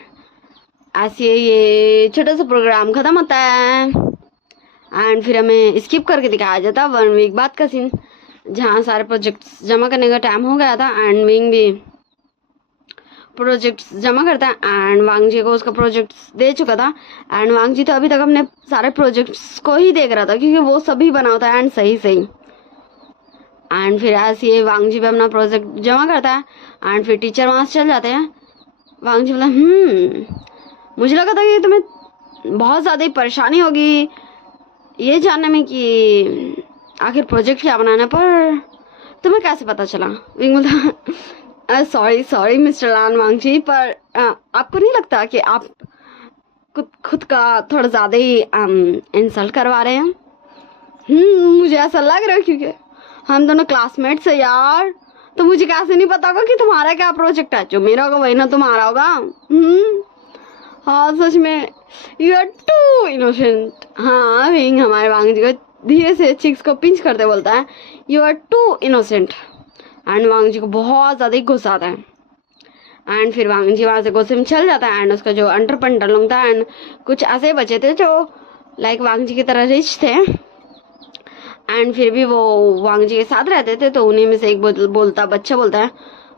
ऐसे ये छोटा सा प्रोग्राम ख़त्म होता है एंड फिर हमें स्किप करके दिखाया जाता है 1 वीक बाद का सीन, जहाँ सारे प्रोजेक्ट्स जमा करने का टाइम हो गया था एंड विंग भी प्रोजेक्ट्स जमा करता है एंड वांग जी को उसका प्रोजेक्ट्स दे चुका था। एंड वांग जी तो अभी तक अपने सारे प्रोजेक्ट्स को ही देख रहा था, क्योंकि वो सभी बनाता है एंड सही सही। एंड फिर ऐसे ही वांग जी पे अपना प्रोजेक्ट जमा करता है एंड फिर टीचर वहाँ से चल जाते हैं। वांग जी बोला मुझे लगा था कि तुम्हें बहुत ज़्यादा ही परेशानी होगी ये जानने में कि आखिर प्रोजेक्ट क्या बनाना, पर तुम्हें कैसे पता चला? विंग बोलता सॉरी मिस्टर लानवांग जी, पर आपको नहीं लगता कि आप खुद का थोड़ा ज़्यादा ही इंसल्ट करवा रहे हैं? मुझे ऐसा लग रहा है, क्योंकि हम दोनों क्लासमेट्स हैं यार, तो मुझे कैसे नहीं पता होगा कि तुम्हारा क्या प्रोजेक्ट है? जो मेरा होगा वही ना तुम्हारा होगा। हाँ सच में, यू आर टू इनोसेंट। हाँ, विंग हमारे वांग जी को धीरे से चिक्स को पिंच करते बोलता है you are too innocent. And Wang ji को बहुत ज़्यादा ही गुस्सा आता है एंड फिर वांग जी वहाँ से गुस्से में चल जाता है। एंड उसका जो अंडर पंडर लोग था एंड कुछ ऐसे बचे थे जो लाइक वांग जी की तरह रिच थे एंड फिर भी वो वांग जी के साथ रहते थे, तो उन्हीं में से एक बच्चा बोलता है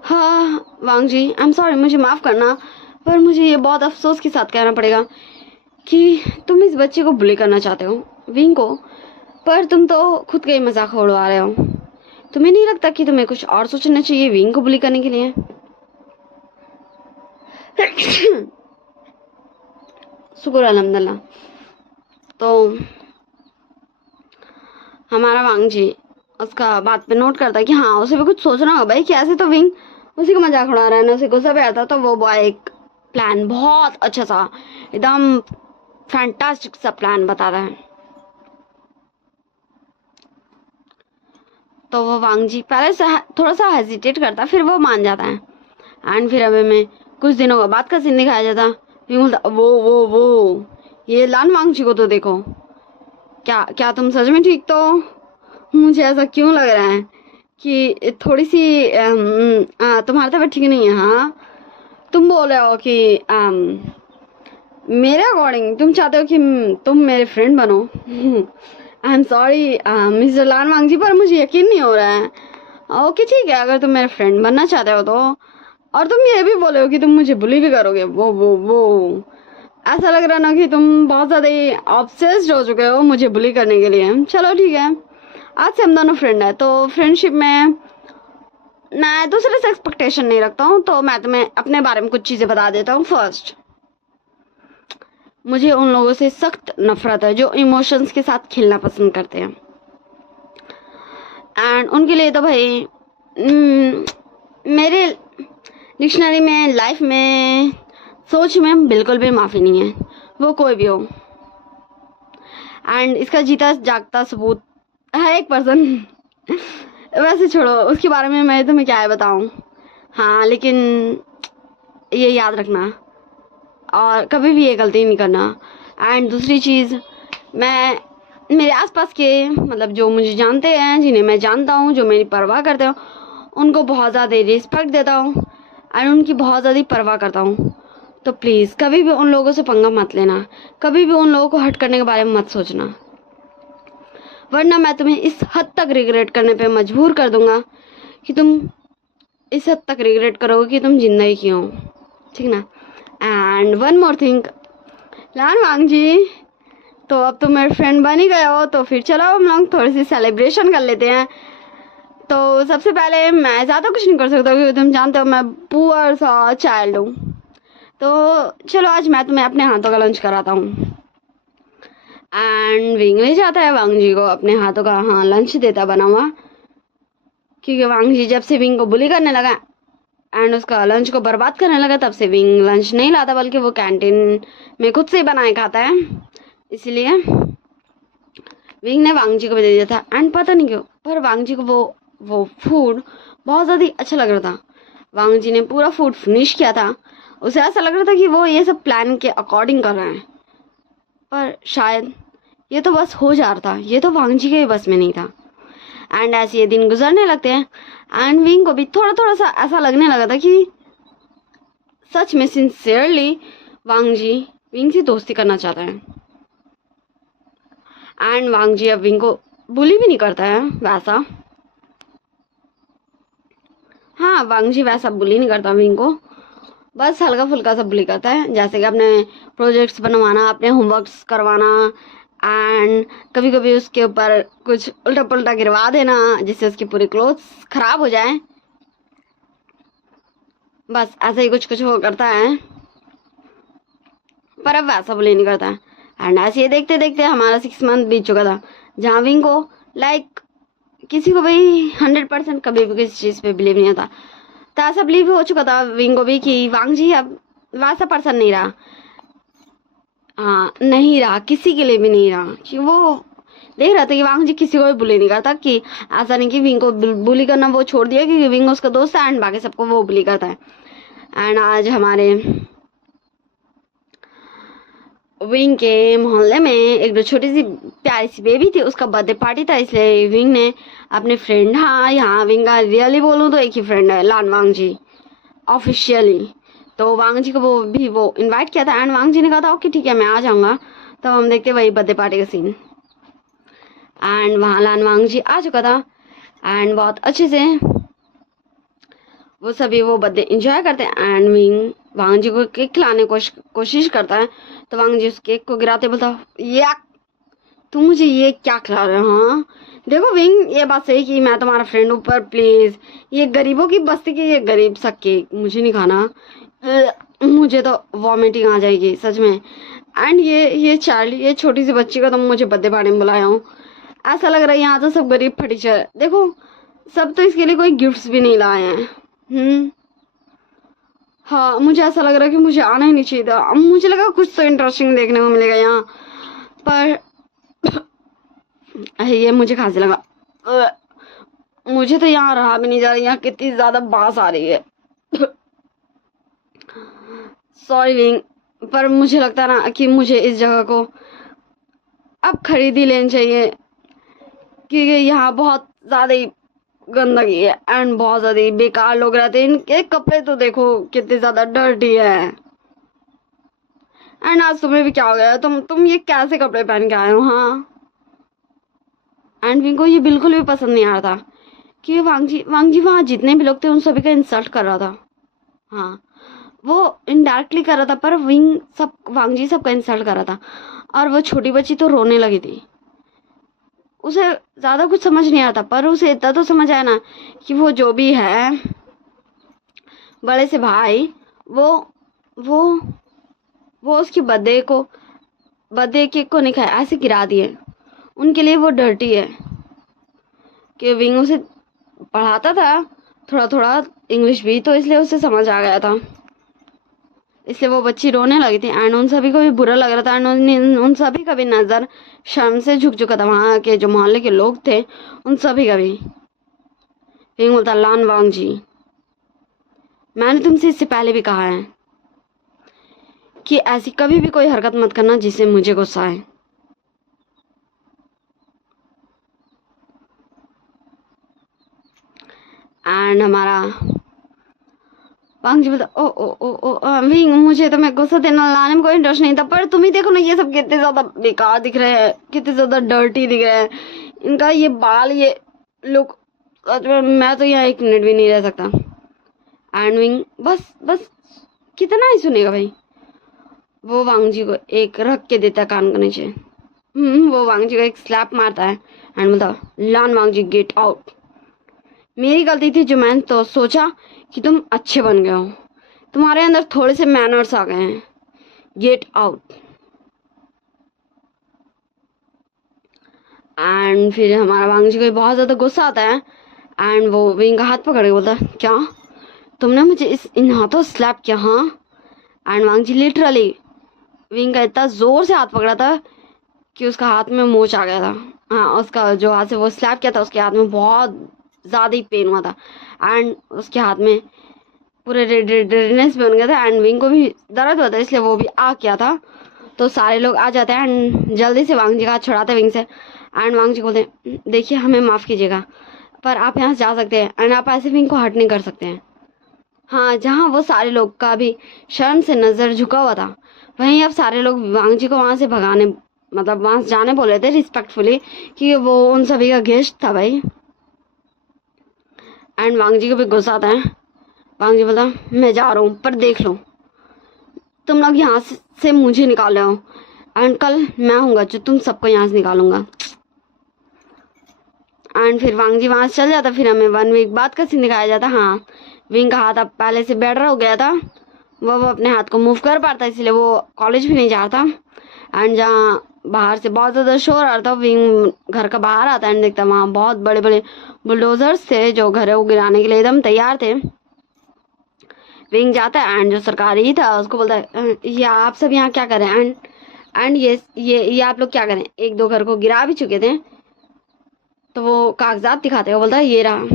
हाँ वांग जी, आई एम सॉरी, मुझे माफ़ करना, पर मुझे ये बहुत अफसोस के साथ कहना पड़ेगा कि तुम इस बच्चे को बुली करना चाहते हो, विंग को, पर तुम तो खुद का ही मजाक उड़वा रहे हो। तुम्हें नहीं लगता कि तुम्हें कुछ और सोचना चाहिए विंग को बुली करने के लिए? शुक्र अल्हम्दुलिल्लाह। तो हमारा वांग जी उसका बात पे नोट करता है कि हाँ उसे भी कुछ सोचना होगा भाई, कि ऐसे तो विंग उसी का मजाक उड़ा रहा है ना, उसे गुस्सा भी आता। तो वो बॉय एक प्लान बहुत अच्छा सा एकदम फैंटास्टिक सा प्लान बताता है। तो वो वांग जी पहले से थोड़ा सा हेजिटेट करता, फिर वो मान जाता है एंड फिर हमें कुछ दिनों के बाद का सीन दिखाया जाता। फिर बोलता वो ये लान वांग जी को तो देखो, क्या तुम सच में ठीक? तो मुझे ऐसा क्यों लग रहा है कि थोड़ी सी तुम्हारी तबीयत ठीक नहीं है। हाँ, तुम बोल रहे हो कि मेरे अकॉर्डिंग तुम चाहते हो कि तुम मेरे फ्रेंड बनो। आई एम सॉरी मिस्टर लान वांग जी, पर मुझे यकीन नहीं हो रहा है। ओके ठीक है, अगर तुम मेरे फ्रेंड बनना चाहते हो तो और तुम ये भी बोले हो कि तुम मुझे बुली भी करोगे। वो ऐसा लग रहा ना कि तुम बहुत ज्यादा ही ऑब्सेस्ड हो चुके हो मुझे बुली करने के लिए। चलो ठीक है, आज से हम दोनों फ्रेंड है, तो फ्रेंडशिप में मैं दूसरे से एक्सपेक्टेशन नहीं रखता हूँ। तो मैं तुम्हें अपने बारे में कुछ चीजें बता देता हूँ। फर्स्ट, मुझे उन लोगों से सख्त नफरत है जो इमोशंस के साथ खेलना पसंद करते हैं। एंड उनके लिए तो भाई मेरे डिक्शनरी में, लाइफ में, सोच में बिल्कुल भी माफी नहीं है, वो कोई भी हो। एंड इसका जीता जागता सबूत है एक पर्सन। वैसे छोड़ो उसके बारे में, मैं तुम्हें क्या है बताऊं। हाँ, लेकिन ये याद रखना और कभी भी ये गलती नहीं करना। एंड दूसरी चीज़, मैं मेरे आसपास के मतलब जो मुझे जानते हैं, जिन्हें मैं जानता हूँ, जो मेरी परवाह करते हो, उनको बहुत ज़्यादा रिस्पेक्ट देता हूँ एंड उनकी बहुत ज़्यादा परवाह करता हूँ। तो प्लीज़ कभी भी उन लोगों से पंगा मत लेना, कभी भी उन लोगों को हर्ट करने के बारे में मत सोचना, वरना मैं तुम्हें इस हद तक रिग्रेट करने पे मजबूर कर दूंगा कि तुम इस हद तक रिग्रेट करोगे कि तुम जिंदा ही क्यों हो, ठीक ना। एंड वन मोर थिंग, लान वांग जी, तो अब तुम मेरे फ्रेंड बन ही गए हो, तो फिर चलो हम लोग थोड़ी सी सेलिब्रेशन कर लेते हैं। तो सबसे पहले मैं ज़्यादा कुछ नहीं कर सकता क्योंकि तुम जानते हो मैं पुअर सा चाइल्ड हूँ। तो चलो आज मैं तुम्हें अपने हाथों का लंच कराता हूँ। एंड विंग ले जाता है वांग जी को अपने हाथों का लंच देता बना हुआ, क्योंकि वांग जी जब से विंग को बुली करने लगा एंड उसका लंच को बर्बाद करने लगा, तब से विंग लंच नहीं लाता बल्कि वो कैंटीन में खुद से ही बनाए खाता है। इसलिए विंग ने वांग जी को भी दे दिया था। एंड पता नहीं क्यों पर वांग जी को वो फूड बहुत ज़्यादा अच्छा लग रहा था। वांग जी ने पूरा फूड फिनिश किया था। उसे ऐसा लग रहा था कि वो ये सब प्लान के अकॉर्डिंग कर रहे हैं, पर शायद ये तो बस हो जा रहा था, ये तो वांग जी के बस में नहीं था। एंड ऐसे ये दिन गुजरने लगते हैं एंड विंग को भी थोड़ा थोड़ा सा ऐसा लगने लगा था कि सच में सिंसियरली वांग जी विंग से दोस्ती करना चाहता है। एंड वांग जी अब विंग को बुली भी नहीं करता है वैसा। हाँ, वांग जी वैसा बुली नहीं करता विंग को, बस हल्का फुल्का सा बुली करता है, जैसे कि अपने प्रोजेक्ट्स बनवाना, अपने होमवर्क्स करवाना एंड कभी कभी उसके ऊपर कुछ उल्टा पुल्टा गिरवा देना जिससे उसकी पूरी क्लोथ्स खराब हो जाए। बस ऐसा ही कुछ कुछ वो करता है, पर अब वैसा बुली नहीं करता है। एंड ऐसे ही देखते देखते हमारा 6 मंथ बीत चुका था, जहाँ विंग को लाइक किसी को भी 100% कभी भी किसी चीज़ पे बिलीव नहीं होता। तो ऐसा बिलीव हो चुका था विंग को भी कि वांग जी अब वैसा पर्सन नहीं रहा। हाँ, नहीं रहा, किसी के लिए भी नहीं रहा, कि वो देख रहा था कि वांग जी किसी को भी बुली नहीं करता। कि ऐसा नहीं कि विंग को बुली करना वो छोड़ दिया क्योंकि विंग उसका दोस्त है एंड बाकी सबको वो बुली करता है। एंड आज हमारे विंग के मोहल्ले में एक दो छोटी सी प्यारी सी बेबी थी, उसका बर्थडे पार्टी था, इसलिए विंग ने अपने फ्रेंड, हाँ यहाँ विंग का रियली बोलूँ तो एक ही फ्रेंड है, लान वांग जी ऑफिशियली, तो वांग जी को वो इनवाइट किया था। एंड वांग जी ने कहा था ओके ठीक है मैं आ जाऊँगा। तब हम देखते वही बर्थडे पार्टी का सीन। एंड वहाँ लान वांग जी आ चुका था एंड बहुत अच्छे से वो सभी वो बर्थडे इंजॉय करते हैं। एंड विंग वांग जी को केक खिलाने कोशिश करता है, तो वांग जी उस केक को गिराते बोलता या तुम मुझे ये क्या खिला रहे हो। हाँ देखो विंग, ये बात सही कि मैं तुम्हारा फ्रेंड हूँ, पर प्लीज ये गरीबों की बस्ती के ये गरीब सा केक मुझे नहीं खाना, मुझे तो वॉमिटिंग आ जाएगी सच में। एंड ये चाइल्ड, ये छोटी सी बच्ची का तुम मुझे बर्थडे पार्टी में बुलाया हो, ऐसा लग रहा है यहाँ तो सब गरीब फटीचर, देखो सब तो इसके लिए कोई गिफ्ट्स भी नहीं लाए हैं। हाँ, मुझे ऐसा लग रहा है कि मुझे आना ही नहीं चाहिए था। अब मुझे लगा कुछ तो इंटरेस्टिंग देखने को मिलेगा यहाँ, पर ये मुझे खांसी लगा। मुझे तो यहाँ रहा भी नहीं जा रहा, यहाँ कितनी ज्यादा बास आ रही है। सॉरी विंग, पर मुझे लगता है ना कि मुझे इस जगह को अब खरीद ही लेनी चाहिए, क्योंकि यहाँ बहुत ज्यादा ही गंदगी है एंड बहुत ज्यादा ही बेकार लोग रहते हैं। इनके कपड़े तो देखो कितने ज्यादा डर्टी है। एंड आज तुम्हें भी क्या हो गया, तुम ये कैसे कपड़े पहन के आए हो। हाँ, एंड विंग को ये बिल्कुल भी पसंद नहीं आ रहा था कि वांग जी वहाँ जितने भी लोग थे उन सभी का इंसल्ट कर रहा था। हाँ, वो इनडायरेक्टली कर रहा था, पर विंग सब वांगजी सबका इंसल्ट कर रहा था। और वो छोटी बच्ची तो रोने लगी थी। उसे ज्यादा कुछ समझ नहीं आता, पर उसे इतना तो समझ आया ना कि वो जो भी है बड़े से भाई, वो वो वो उसकी बर्थडे केक को नहीं खाया, ऐसे गिरा दिए। उनके लिए वो डर्टी है। कि विंग उसे पढ़ाता था थोड़ा थोड़ा इंग्लिश भी, तो इसलिए उसे समझ आ गया था। इसलिए वो बच्ची रोने लगी थी एंड उन सभी को भी बुरा लग रहा था एंड उन सभी का भी नजर शर्म से झुक चुका था। वहां के जो मोहल्ले के लोग थे उन सभी का भी। विंग बोलता, लान वांग जी, मैंने तुमसे इससे पहले भी कहा है कि ऐसी कभी भी कोई हरकत मत करना जिससे मुझे गुस्सा आए। एंड हमारा वांग जी बोलता, ओ ओ ओ ओ विंग, मुझे तो मैं गुस्सा देना लाने में कोई इंटरेस्ट नहीं था, पर तुम ही देखो ना ये सब कितने ज्यादा बेकार दिख रहे हैं, कितने ज्यादा डर्टी दिख रहे हैं, इनका ये बाल, ये लुक, सच में मैं तो यहाँ 1 मिनट भी नहीं रह सकता। एंड विंग बस बस कितना ही सुनेगा भाई। वो वांग जी को एक रख के देता है कान के नीचे। वो वांग जी को एक स्लैप मारता है एंड बोलता, लान वांग जी, गेट आउट। मेरी गलती थी जो मैंने तो सोचा कि तुम अच्छे बन गए हो, तुम्हारे अंदर थोड़े से मैनर्स आ गए हैं, गेट आउट। एंड फिर हमारा वांग जी को बहुत ज्यादा गुस्सा आता है एंड वो विंग का हाथ पकड़ के बोलता, क्या तुमने मुझे इन हाथों स्लैप किया? हाँ। And Wang ji literally wing का इतना जोर से हाथ पकड़ा था कि उसका हाथ में मोच आ गया था। हाँ, उसका जो हाथ से वो स्लैप किया था उसके हाथ में बहुत ज़्यादा ही पेन हुआ था एंड उसके हाथ में पूरे रेडनेस बन गया था एंड विंग को भी दर्द हुआ था, इसलिए वो भी आ गया था। तो सारे लोग आ जाते हैं एंड जल्दी से वांग जी का हाथ छुड़ाते हैं विंग से एंड वांग जी बोलते हैं, देखिए हमें माफ़ कीजिएगा, पर आप यहाँ से जा सकते हैं एंड आप ऐसे विंग को हर्ट नहीं कर सकते हैं। हाँ, जहाँ वो सारे लोग का भी शर्म से नज़र झुका हुआ था, वहीं अब सारे लोग वांग जी को वहाँ से भगाने, मतलब वहाँ से जाने बोले थे रिस्पेक्टफुली, कि वो उन सभी का गेस्ट था भाई। एंड वांग जी को भी गुस्सा आता है। वांग जी बोलता, मैं जा रहा हूँ, पर देख लो तुम लोग यहाँ से मुझे निकाल रहे हो एंड कल मैं हूँगा जो तुम सबको यहाँ से निकालूंगा। एंड फिर वांग जी वहाँ से चल जाता। फिर हमें 1 वीक बाद का सीन दिखाया जाता। हाँ, विंग का हाथ अब पहले से बेटर हो गया था, वो अपने हाथ को मूव कर पाता, इसलिए वो कॉलेज भी नहीं जा रहा था। एंड जहाँ बाहर से बहुत ज़्यादा शोर आ रहा था, विंग घर का बाहर आता एंड देखता वहाँ बहुत बड़े बड़े बुलडोजर्स थे जो घरों को गिराने के लिए एकदम तैयार थे। विंग जाता है एंड जो सरकारी था उसको बोलता है, ये आप सब यहाँ क्या करें? एंड ये आप लोग क्या करें? 1-2 घर को गिरा भी चुके थे। तो वो कागजात दिखाते हैं, वो बोलता है, ये रहा,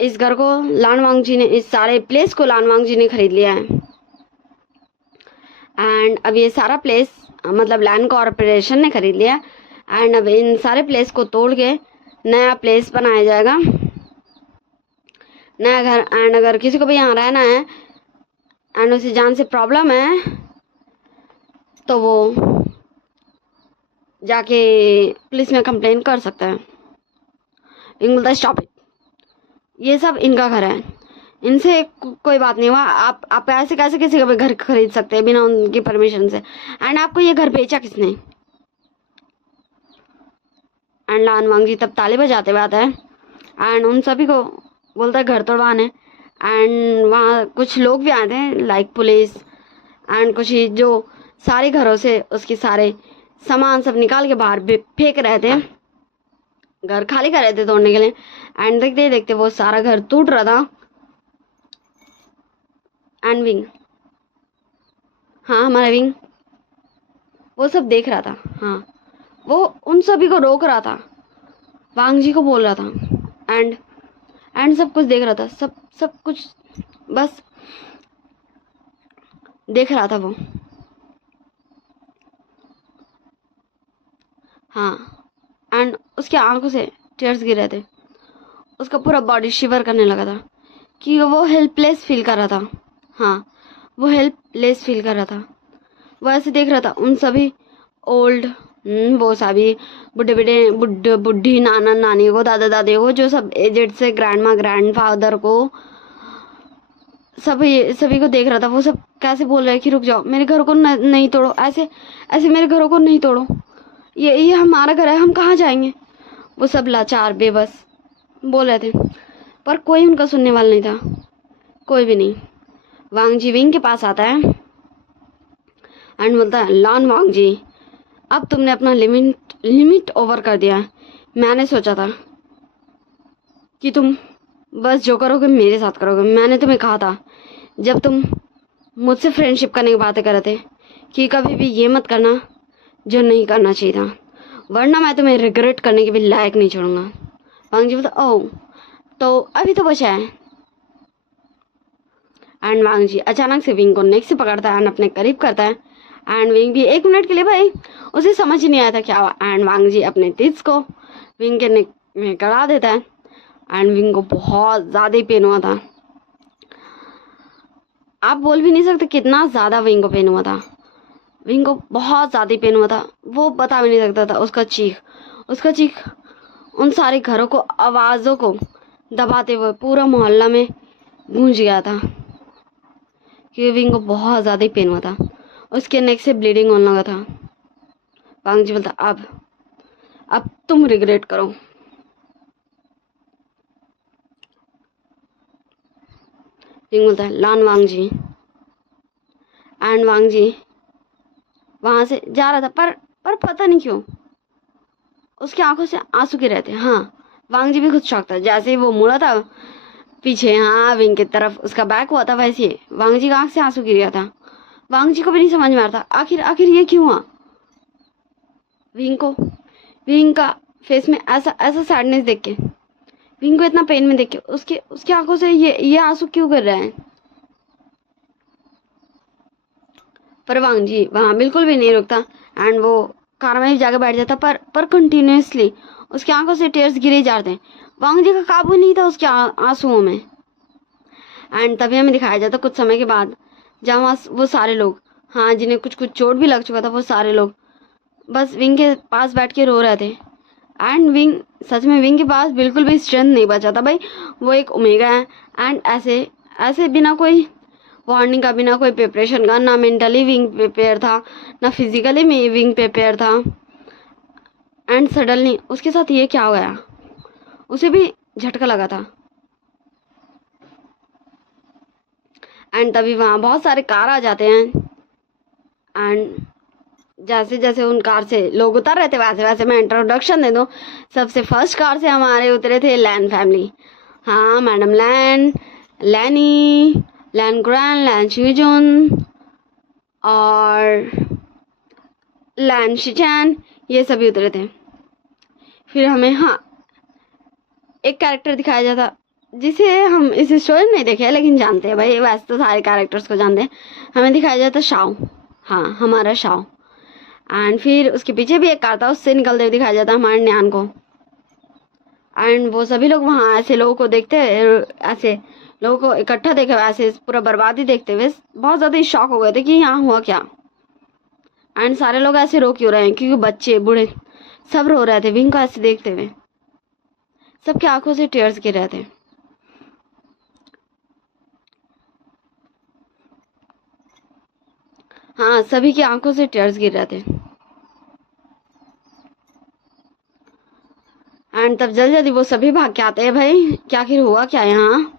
इस घर को लान वांग जी ने, इस सारे प्लेस को लान वांग जी ने खरीद लिया है एंड अब ये सारा प्लेस, मतलब लैंड कॉरपोरेशन ने खरीद लिया एंड अब इन सारे प्लेस को तोड़ के नया प्लेस बनाया जाएगा, नया घर। एंड अगर किसी को भी यहाँ रहना है एंड उसे जान से प्रॉब्लम है तो वो जाके पुलिस में कंप्लेन कर सकता है। विंग बोलता है, स्टॉप इट, ये सब इनका घर है, इनसे कोई बात नहीं हुआ। आप ऐसे कैसे किसी का भी घर खरीद सकते हैं बिना उनकी परमिशन से? एंड आपको ये घर बेचा किसने? एंड लान वांग जी तब ताली बजाते हुए आता है एंड उन सभी को बोलता है घर तोड़वाने। एंड वहाँ कुछ लोग भी आते हैं लाइक पुलिस एंड कुछ ही जो सारे घरों से उसके सारे सामान सब निकाल के बाहर फेंक रहे थे, घर खाली कर रहे थे तोड़ने के लिए। एंड देखते देखते वो सारा घर टूट रहा था एंड विंग, हाँ हमारा विंग वो सब देख रहा था। हाँ, वो उन सभी को रोक रहा था, वांग जी को बोल रहा था एंड सब कुछ देख रहा था, सब कुछ बस देख रहा था वो। हाँ, एंड उसकी आंखों से टीयर्स गिर रहे थे, उसका पूरा बॉडी शिवर करने लगा था कि वो हेल्पलेस फील कर रहा था। हाँ, वो हेल्पलेस फील कर रहा था। वो ऐसे देख रहा था उन सभी ओल्ड, वो सभी बुढ़ी नाना नानी को, दादा दादी को, जो सब एजेड से ग्रैंड माँ ग्रैंड फादर को सभी को देख रहा था। वो सब कैसे बोल रहे हैं कि रुक जाओ, मेरे घर को नहीं तोड़ो, ऐसे ऐसे मेरे घरों को नहीं तोड़ो, ये हमारा घर है, हम कहाँ जाएंगे। वो सब लाचार बेबस बोल रहे थे, पर कोई उनका सुनने वाला नहीं था, कोई भी नहीं। वांग जी विंग के पास आता है एंड बोलता है, लॉन वांग जी, अब तुमने अपना लिमिट ओवर कर दिया है। मैंने सोचा था कि तुम बस जो करोगे मेरे साथ करोगे। मैंने तुम्हें कहा था जब तुम मुझसे फ्रेंडशिप करने की बातें कर रहे थे कि कभी भी ये मत करना जो नहीं करना चाहिए था, वरना मैं तुम्हें रिग्रेट करने के भी लायक नहीं छोड़ूंगा। वांग जी बोलता, ओह तो अभी तो बचा है। एंड वांग जी अचानक से विंग को नेक से पकड़ता है एंड अपने करीब करता है। एंड विंग भी 1 मिनट के लिए, भाई उसे समझ ही नहीं आया था क्या हुआ, एंड वांग जी अपने टिप्स को विंग के नेक में गड़ा देता है। एंड विंग को बहुत ज़्यादा ही पेन हुआ था। आप बोल भी नहीं सकते कितना ज़्यादा विंग को पेन हुआ था। विंग को बहुत ज़्यादा ही पेन हुआ था, वो बता भी नहीं सकता था। उसका चीख उन सारे घरों को, आवाज़ों को दबाते हुए पूरा मोहल्ला में गूंज गया था कि विंग को बहुत ज़्यादा ही पेन हुआ था। उसके नेक से ब्लीडिंग होने लगा था। वांग जी बोलता, अब तुम रिग्रेट करो। विंग बोलता है, lawn Wang ji. And Wang जी वहां से जा रहा था, पर पता नहीं क्यों उसकी आंखों से आंसू गिर रहे थे। हाँ, वांग जी भी खुद शौक था। जैसे ही वो मुड़ा था पीछे, हाँ विंग की तरफ उसका बैक हुआ था, वैसे ही वांग जी का आंख से आंसू गिर गया था। वांग जी को भी नहीं समझ में आ रहा था आखिर ये क्यों हुआ। विंग का फेस में ऐसा सैडनेस देख के, विंग को इतना पेन में देख के उसकी आंखों से ये आंसू क्यों गिर रहे हैं। पर वांग जी वहाँ बिल्कुल भी नहीं रुकता एंड वो कार में भी जाकर बैठ जाता, पर कंटिन्यूसली उसकी आंखों से टेयर्स गिरे जा रहे हैं। वांग जी का काबू नहीं था उसके आंसुओं में। एंड तभी हमें दिखाया जाता कुछ समय के बाद, जहाँ वहाँ वो सारे लोग, हाँ जिन्हें कुछ चोट भी लग चुका था, वो सारे लोग बस विंग के पास बैठ के रो रहे थे। एंड विंग, सच में विंग के पास बिल्कुल भी स्ट्रेंथ नहीं बचा था भाई। वो एक ओमेगा है एंड ऐसे बिना कोई वार्निंग का, बिना कोई प्रिपरेशन का, ना मेंटली विंग प्रिपेयर था ना फिजिकली में विंग प्रिपेयर था। एंड सडनली उसके साथ ये क्या हो गया, उसे भी झटका लगा था। एंड तभी वहाँ बहुत सारे कार आ जाते हैं एंड जैसे जैसे उन कार से लोग उतर रहे थे वैसे वैसे मैं इंट्रोडक्शन दे दूँ। सबसे फर्स्ट कार से हमारे उतरे थे लैन फैमिली। हाँ, मैडम लैनी, लैन ग्रैंड, लैन शिजुन और लैन शिचैन, ये सभी उतरे थे। फिर हमें, हाँ, एक कैरेक्टर दिखाया जाता जिसे हम इस स्टोरी में नहीं देखे लेकिन जानते हैं भाई, वैसे तो सारे कैरेक्टर्स को जानते हैं। हमें दिखाया जाता शाओ, हाँ हमारा शाओ। एंड फिर उसके पीछे भी एक कार था, उससे निकलते हुए दिखाया जाता हमारे न्यान को। एंड वो सभी लोग वहाँ ऐसे लोगों को देखते, ऐसे लोगों को इकट्ठा देखे, ऐसे पूरा बर्बादी देखते हुए बहुत ज़्यादा शॉक हो गए थे कि यहाँ हुआ क्या। एंड सारे लोग ऐसे रो क्यों रहे हैं, क्योंकि बच्चे बूढ़े सब रो रहे थे विंग को ऐसे देखते हुए। सबकी आंखों से टीयर्स गिर रहे थे। हाँ, सभी की आंखों से टीयर्स गिर रहे थे। एंड तब जल्दी वो सभी भाग के आते हैं, भाई क्या आखिर हुआ क्या यहाँ।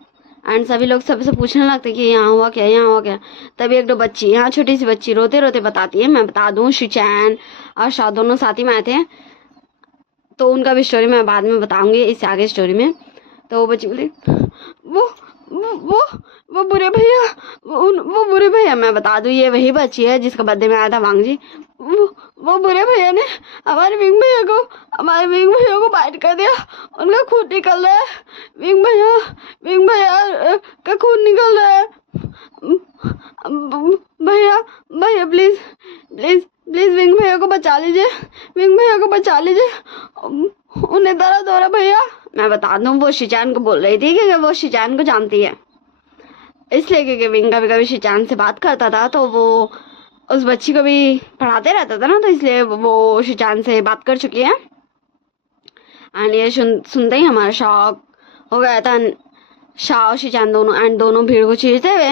एंड सभी लोग सबसे पूछने लगते कि यहाँ हुआ क्या, यहाँ हुआ क्या। तभी एक दो बच्ची, यहाँ छोटी सी बच्ची रोते रोते बताती है। मैं बता दूँ, शिचैन और शाह दोनों साथ ही में आए थे, तो उनका भी स्टोरी मैं बाद में बताऊंगी इस आगे स्टोरी में। तो वो बच्ची बोली, वो वो वो बुरे भैया, वो बुरे भैया, मैं बता दूं ये वही बच्ची है जिसका बर्थडे में आया था वांग जी। वो बुरे भैया ने हमारे विंग भैया को बाइट कर दिया, उनका खून निकल रहा है। विंग भैया का खून निकल रहा है। भैया प्लीज प्लीज प्लीज विंग भैया को बचा लीजिए, विंग भैया को बचा लीजिए, उन्हें दर्द हो रहा भैया। मैं बता दूं वो शिचान को बोल रही थी क्योंकि वो शिचान को जानती है, इसलिए क्योंकि विंग कभी कभी शिचान से बात करता था, तो वो उस बच्ची को भी पढ़ाते रहता था ना, तो इसलिए वो शिचान से बात कर चुकी है। एंड ये सुनते ही हमारा शॉक हो गया था शाओ शिचान दोनों भीड़ को चीरते हुए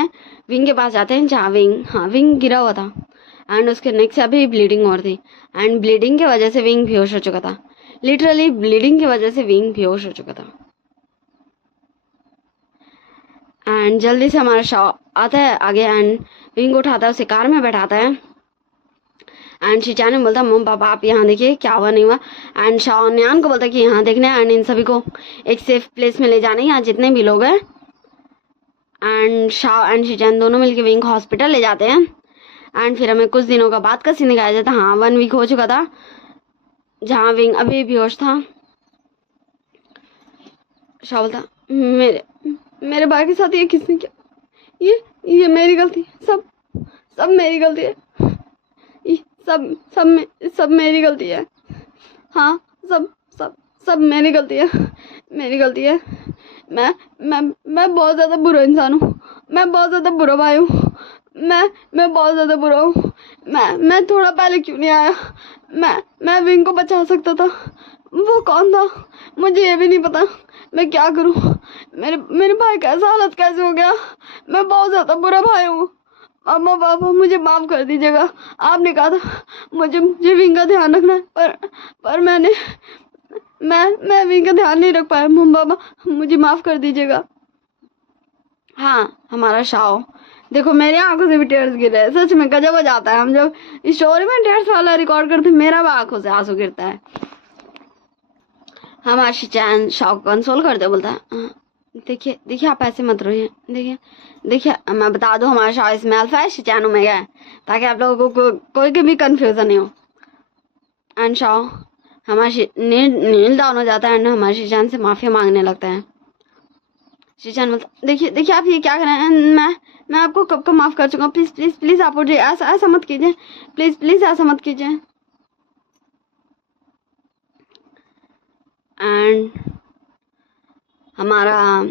विंग के पास जाते हैं, जहाँ विंग गिरा हुआ था एंड उसके नेक से अभी ब्लीडिंग हो रही थी एंड ब्लीडिंग की वजह से विंग बेहोश हो चुका था। लिटरली ब्लीडिंग की वजह से विंग बेहोश हो चुका था। एंड जल्दी से हमारा शाओ आता है आगे एंड विंग को उठाता है, उसे कार में बैठाता है एंड शिचान ने बोलता मम्मी पापा आप यहाँ देखिए क्या हुआ नहीं हुआ। एंड शाओ न्यान को बोलता कि यहाँ देखने एंड इन सभी को एक सेफ प्लेस में ले जाने, यहाँ जितने भी लोग हैं। एंड शाओ एंड शिचान दोनों मिलकर विंग को हॉस्पिटल ले जाते हैं एंड फिर हमें कुछ दिनों का बाद का सीन दिखाया जाता है। हाँ 1 वीक हो चुका था जहाँ विंग अभी बेहोश था। शाओ बोलता मेरे भाई के साथ ये किसने किया, ये मेरी गलती है, सब मेरी गलती है, सब मेरी गलती है। हाँ सब मेरी गलती है। मैं बहुत ज़्यादा बुरा इंसान हूँ, मैं बहुत ज़्यादा बुरा भाई हूँ, मैं बहुत ज़्यादा बुरा हूँ। मैं थोड़ा पहले क्यों नहीं आया, मैं विंग को बचा सकता था। वो कौन था मुझे ये भी नहीं पता, मैं क्या करूँ, मेरे भाई का ऐसा हालत कैसे हो गया। मैं बहुत ज़्यादा बुरा भाई हूँ। मम्मा पापा मुझे माफ़ कर दीजिएगा, आपने कहा था मुझे विंग का ध्यान रखना है, पर मैं विंग का ध्यान नहीं रख पाया। मम्मा पापा मुझे माफ़ कर दीजिएगा। हाँ हमारा शाओ देखो मेरी आंखों से भी टेयर्स गिर रहे हैं, सच में गजब हो जाता है। हम जब स्टोरी में टेयर्स वाला रिकॉर्ड करते हैं मेरा भी आंखों से आंसू गिरता है। हमारा शिचान शाओ को कंसोल करते बोलता है देखिए आप ऐसे मत रोइए, देखिए मैं बता दूं हमारा शाओ इसमें अल्फा है, शिचान ओमेगा है, ताकि आप लोगों को कोई के भी कंफ्यूजन नहीं हो। एंड शाओ हमारा नील डाउन हो जाता है एंड हमारे शिचान से माफी मांगने लगता है। शिचान बोलता देखिए आप ये क्या कर रहे हैं, मैं आपको कब का माफ कर चुका हूँ, प्लीज आप उठिए, ऐसा मत कीजिए, प्लीज ऐसा मत कीजिए। एंड हमारा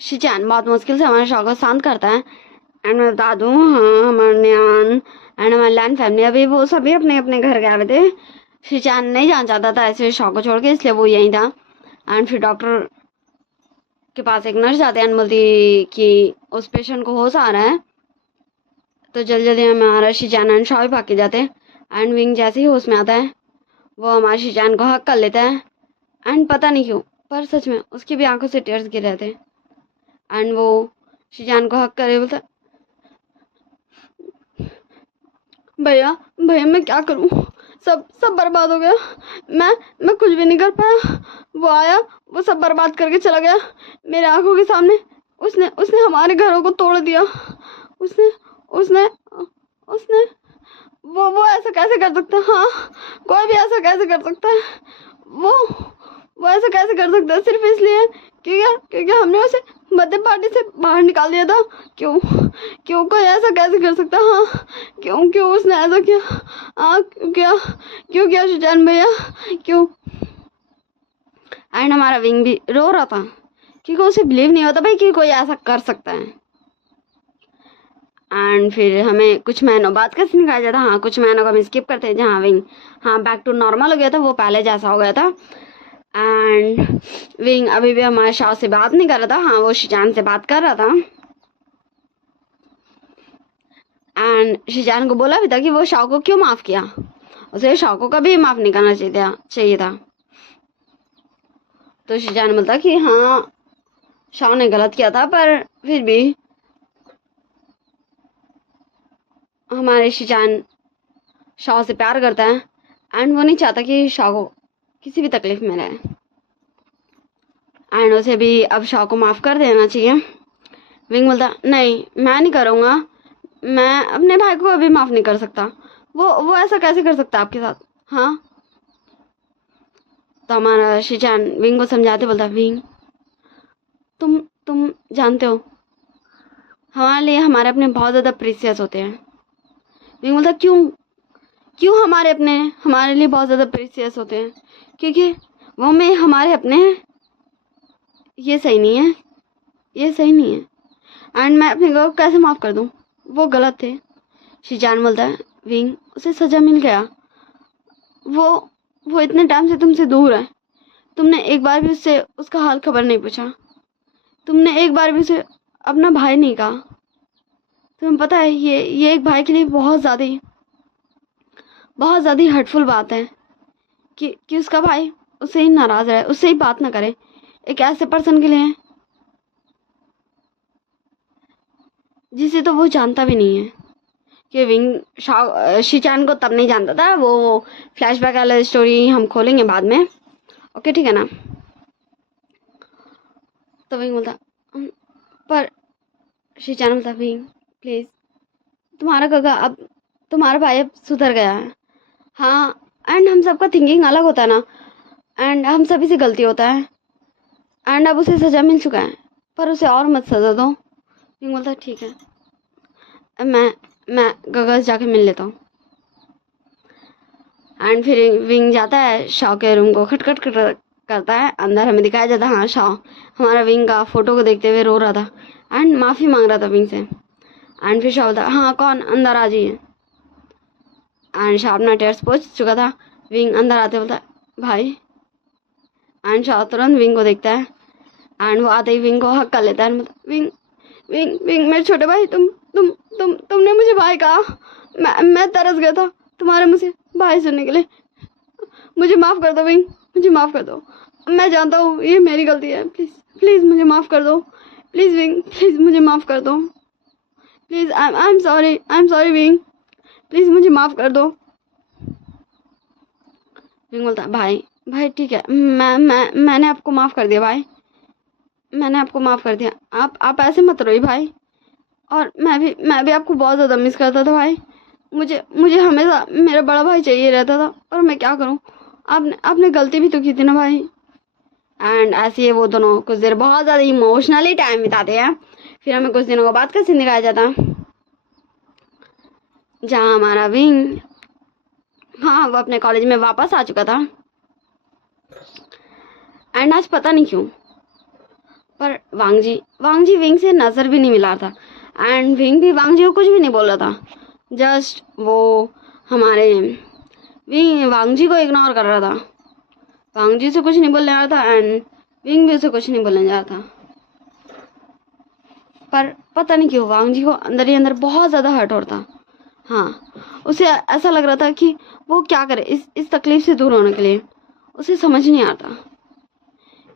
शिचान बहुत मुश्किल से हमारे शौक को शांत करता है। एंड मैं बता दूँ हाँ हमारे न्यान एंड हमारी लैन फैमिली अभी वो सभी अपने अपने घर गए हुए थे। शिचान नहीं जाना चाहता था ऐसे शौक को छोड़ के, इसलिए वो यहीं था। एंड फिर डॉक्टर के पास एक नर्स जाते हैं एंड बोलती कि उस पेशेंट को होश आ रहा है, तो जल्दी हमारा शिचान एंड शाओ भाग के जाते हैं। एंड विंग जैसे ही होश में आता है वो हमारे शिचान को हक कर लेता है एंड पता नहीं क्यों पर सच में उसकी भी आंखों से टेयर्स गिर रहे थे। एंड वो शिचान को हक करे बोलता भैया मैं क्या करूं, सब बर्बाद हो गया, मैं कुछ भी नहीं कर पाया। वो आया वो सब बर्बाद करके चला गया मेरे आंखों के सामने। उसने हमारे घरों को तोड़ दिया। उसने वो ऐसा कैसे कर सकता है। हाँ कोई भी ऐसा कैसे कर सकता है, वो ऐसा कैसे कर सकता है सिर्फ इसलिए क्योंकि हमने उसे बर्थडे पार्टी से बाहर निकाल दिया था। क्यों कोई ऐसा कैसे कर सकता है। हाँ क्यों उसने ऐसा किया। हाँ क्यों किया शिचान भैया, क्यों। एंड हमारा विंग भी रो रहा था क्योंकि उसे बिलीव नहीं होता भाई कि कोई ऐसा कर सकता है। एंड फिर हमें कुछ महीनों बाद का सीन दिखाया जाता है। हाँ कुछ महीनों का हम स्किप करते हैं जहाँ विंग बैक टू नॉर्मल हो गया था, वो पहले जैसा हो गया था। एंड विंग अभी भी हमारे शाओ से बात नहीं कर रहा था। हाँ वो शिचान से बात कर रहा था एंड शिचान को बोला भी था कि वो शाओ को क्यों माफ किया, उसे शाओ को कभी माफ नहीं करना चाहिए था। तो शिचान बोलता कि हाँ शाओ ने गलत किया था, पर फिर भी हमारे शिचान शाओ से प्यार करता है एंड वो नहीं चाहता कि शाओ को किसी भी तकलीफ में रहे। एंड उसे भी अब शाओ को माफ़ कर देना चाहिए। विंग बोलता नहीं मैं नहीं करूँगा, मैं अपने भाई को अभी माफ़ नहीं कर सकता, वो ऐसा कैसे कर सकता आपके साथ। हाँ तो हमारा शिचान विंग को समझाते बोलता विंग तुम जानते हो हमारे लिए हमारे अपने बहुत ज़्यादा प्रीसियस होते हैं। विंग बोलता क्यों हमारे लिए बहुत ज़्यादा प्रीसियस होते हैं, क्योंकि वो में हमारे अपने हैं। ये सही नहीं है एंड मैं अपने को कैसे माफ़ कर दूं, वो गलत थे। शिचान बोलता है विंग उसे सज़ा मिल गया, वो वो इतने टाइम से तुमसे दूर है, तुमने एक बार भी उससे उसका हाल खबर नहीं पूछा, तुमने एक बार भी उसे अपना भाई नहीं कहा। तुम्हें पता है ये एक भाई के लिए बहुत ज़्यादा हर्टफुल बात है कि उसका भाई उससे ही नाराज़ रहे, उससे ही बात ना करे, एक ऐसे पर्सन के लिए जिसे तो वो जानता भी नहीं है। कि विंग शीचान को तब नहीं जानता था, वो फ्लैशबैक वाला स्टोरी हम खोलेंगे बाद में, ओके ठीक है ना। तो विंग बोलता पर शीचान बोलता विंग प्लीज़, तुम्हारा भाई अब सुधर गया है। हाँ, एंड हम सबका थिंकिंग अलग होता है ना, एंड हम सभी से गलती होता है, एंड अब उसे सज़ा मिल चुका है, पर उसे और मत सज़ा दो। विंग बोलता ठीक है, मैं गगस जाके मिल लेता हूँ। एंड फिर विंग जाता है शाओ के रूम को, खटखट करता है। अंदर हमें दिखाया जाता है हाँ शाओ हमारा विंग का फोटो को देखते हुए रो रहा था एंड माफ़ी मांग रहा था विंग से। एंड फिर शाओ बोलता हाँ कौन, अंदर आ जाइए। एंड शाओ अपना टेस्ट पहुँच चुका था। विंग अंदर आते बोलता भाई, एंड शाओ तुरंत विंग को देखता है एंड वो आते ही विंग को हक कर लेता है। मतलब विंग विंग विंग मेरे छोटे भाई, तुमने मुझे भाई कहा, मैं तरस गया था तुम्हारे मुझे भाई सुनने के लिए, मुझे माफ़ कर दो विंग, मुझे माफ़ कर दो। मैं जानता हूँ ये मेरी गलती है, प्लीज़ प्लीज़ मुझे माफ़ कर दो, प्लीज़ विंग प्लीज़ मुझे माफ़ कर दो, please I am sorry wing, please मुझे माफ़ कर दो। विंग बोलता भाई ठीक है, मैंने आपको माफ़ कर दिया भाई, मैंने आपको माफ़ कर दिया, आप ऐसे मत रोइए भाई। और मैं भी आपको बहुत ज़्यादा मिस करता था भाई, मुझे हमेशा मेरा बड़ा भाई चाहिए रहता था, और मैं क्या करूं, आपने गलती भी तो की थी ना भाई। एंड ऐसे ही वो दोनों कुछ देर बहुत ज़्यादा इमोशनली टाइम बिताते हैं। फिर हमें कुछ दिनों के बाद का सीन दिखाया जाता है जहाँ हमारा विंग, हाँ वो अपने कॉलेज में वापस आ चुका था। एंड आज पता नहीं क्यों पर वांग जी विंग से नज़र भी नहीं मिला था, एंड विंग भी वांग जी को कुछ भी नहीं बोल रहा था। जस्ट वो हमारे विंग वांग जी को इग्नोर कर रहा था, वांग जी से कुछ नहीं बोलने आ रहा था एंड विंग भी उसे कुछ नहीं बोलने जा रहा था। पर पता नहीं क्यों वांग जी को अंदर ही अंदर बहुत ज़्यादा हर्ट होता था। हाँ, उसे ऐसा लग रहा था कि वो क्या करे इस तकलीफ से दूर होने के लिए। उसे समझ नहीं आता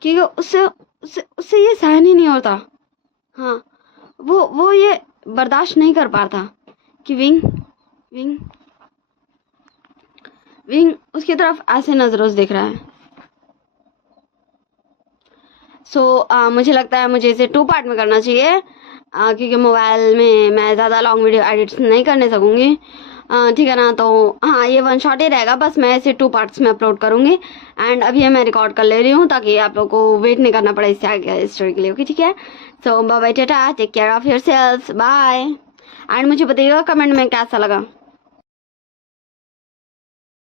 क्योंकि उससे ये सहन ही नहीं होता। हाँ, वो ये बर्दाश्त नहीं कर पाता कि विंग विंग विंग उसकी तरफ ऐसे नज़रों से देख रहा है। मुझे लगता है मुझे इसे 2 पार्ट में करना चाहिए, क्योंकि मोबाइल में मैं ज़्यादा लॉन्ग वीडियो एडिट्स नहीं करने सकूँगी, ठीक है ना। तो हाँ, ये 1 शॉट ही रहेगा, बस मैं इसे 2 पार्ट्स में अपलोड करूँगी। एंड अभी ये मैं रिकॉर्ड कर ले रही हूँ ताकि आप लोगों को वेट नहीं करना पड़े इससे आगे स्टोरी के लिए, ओके ठीक है। Bye bye, tata, take care of yourself, bye. And मुझे बताइएगा कमेंट में कैसा लगा।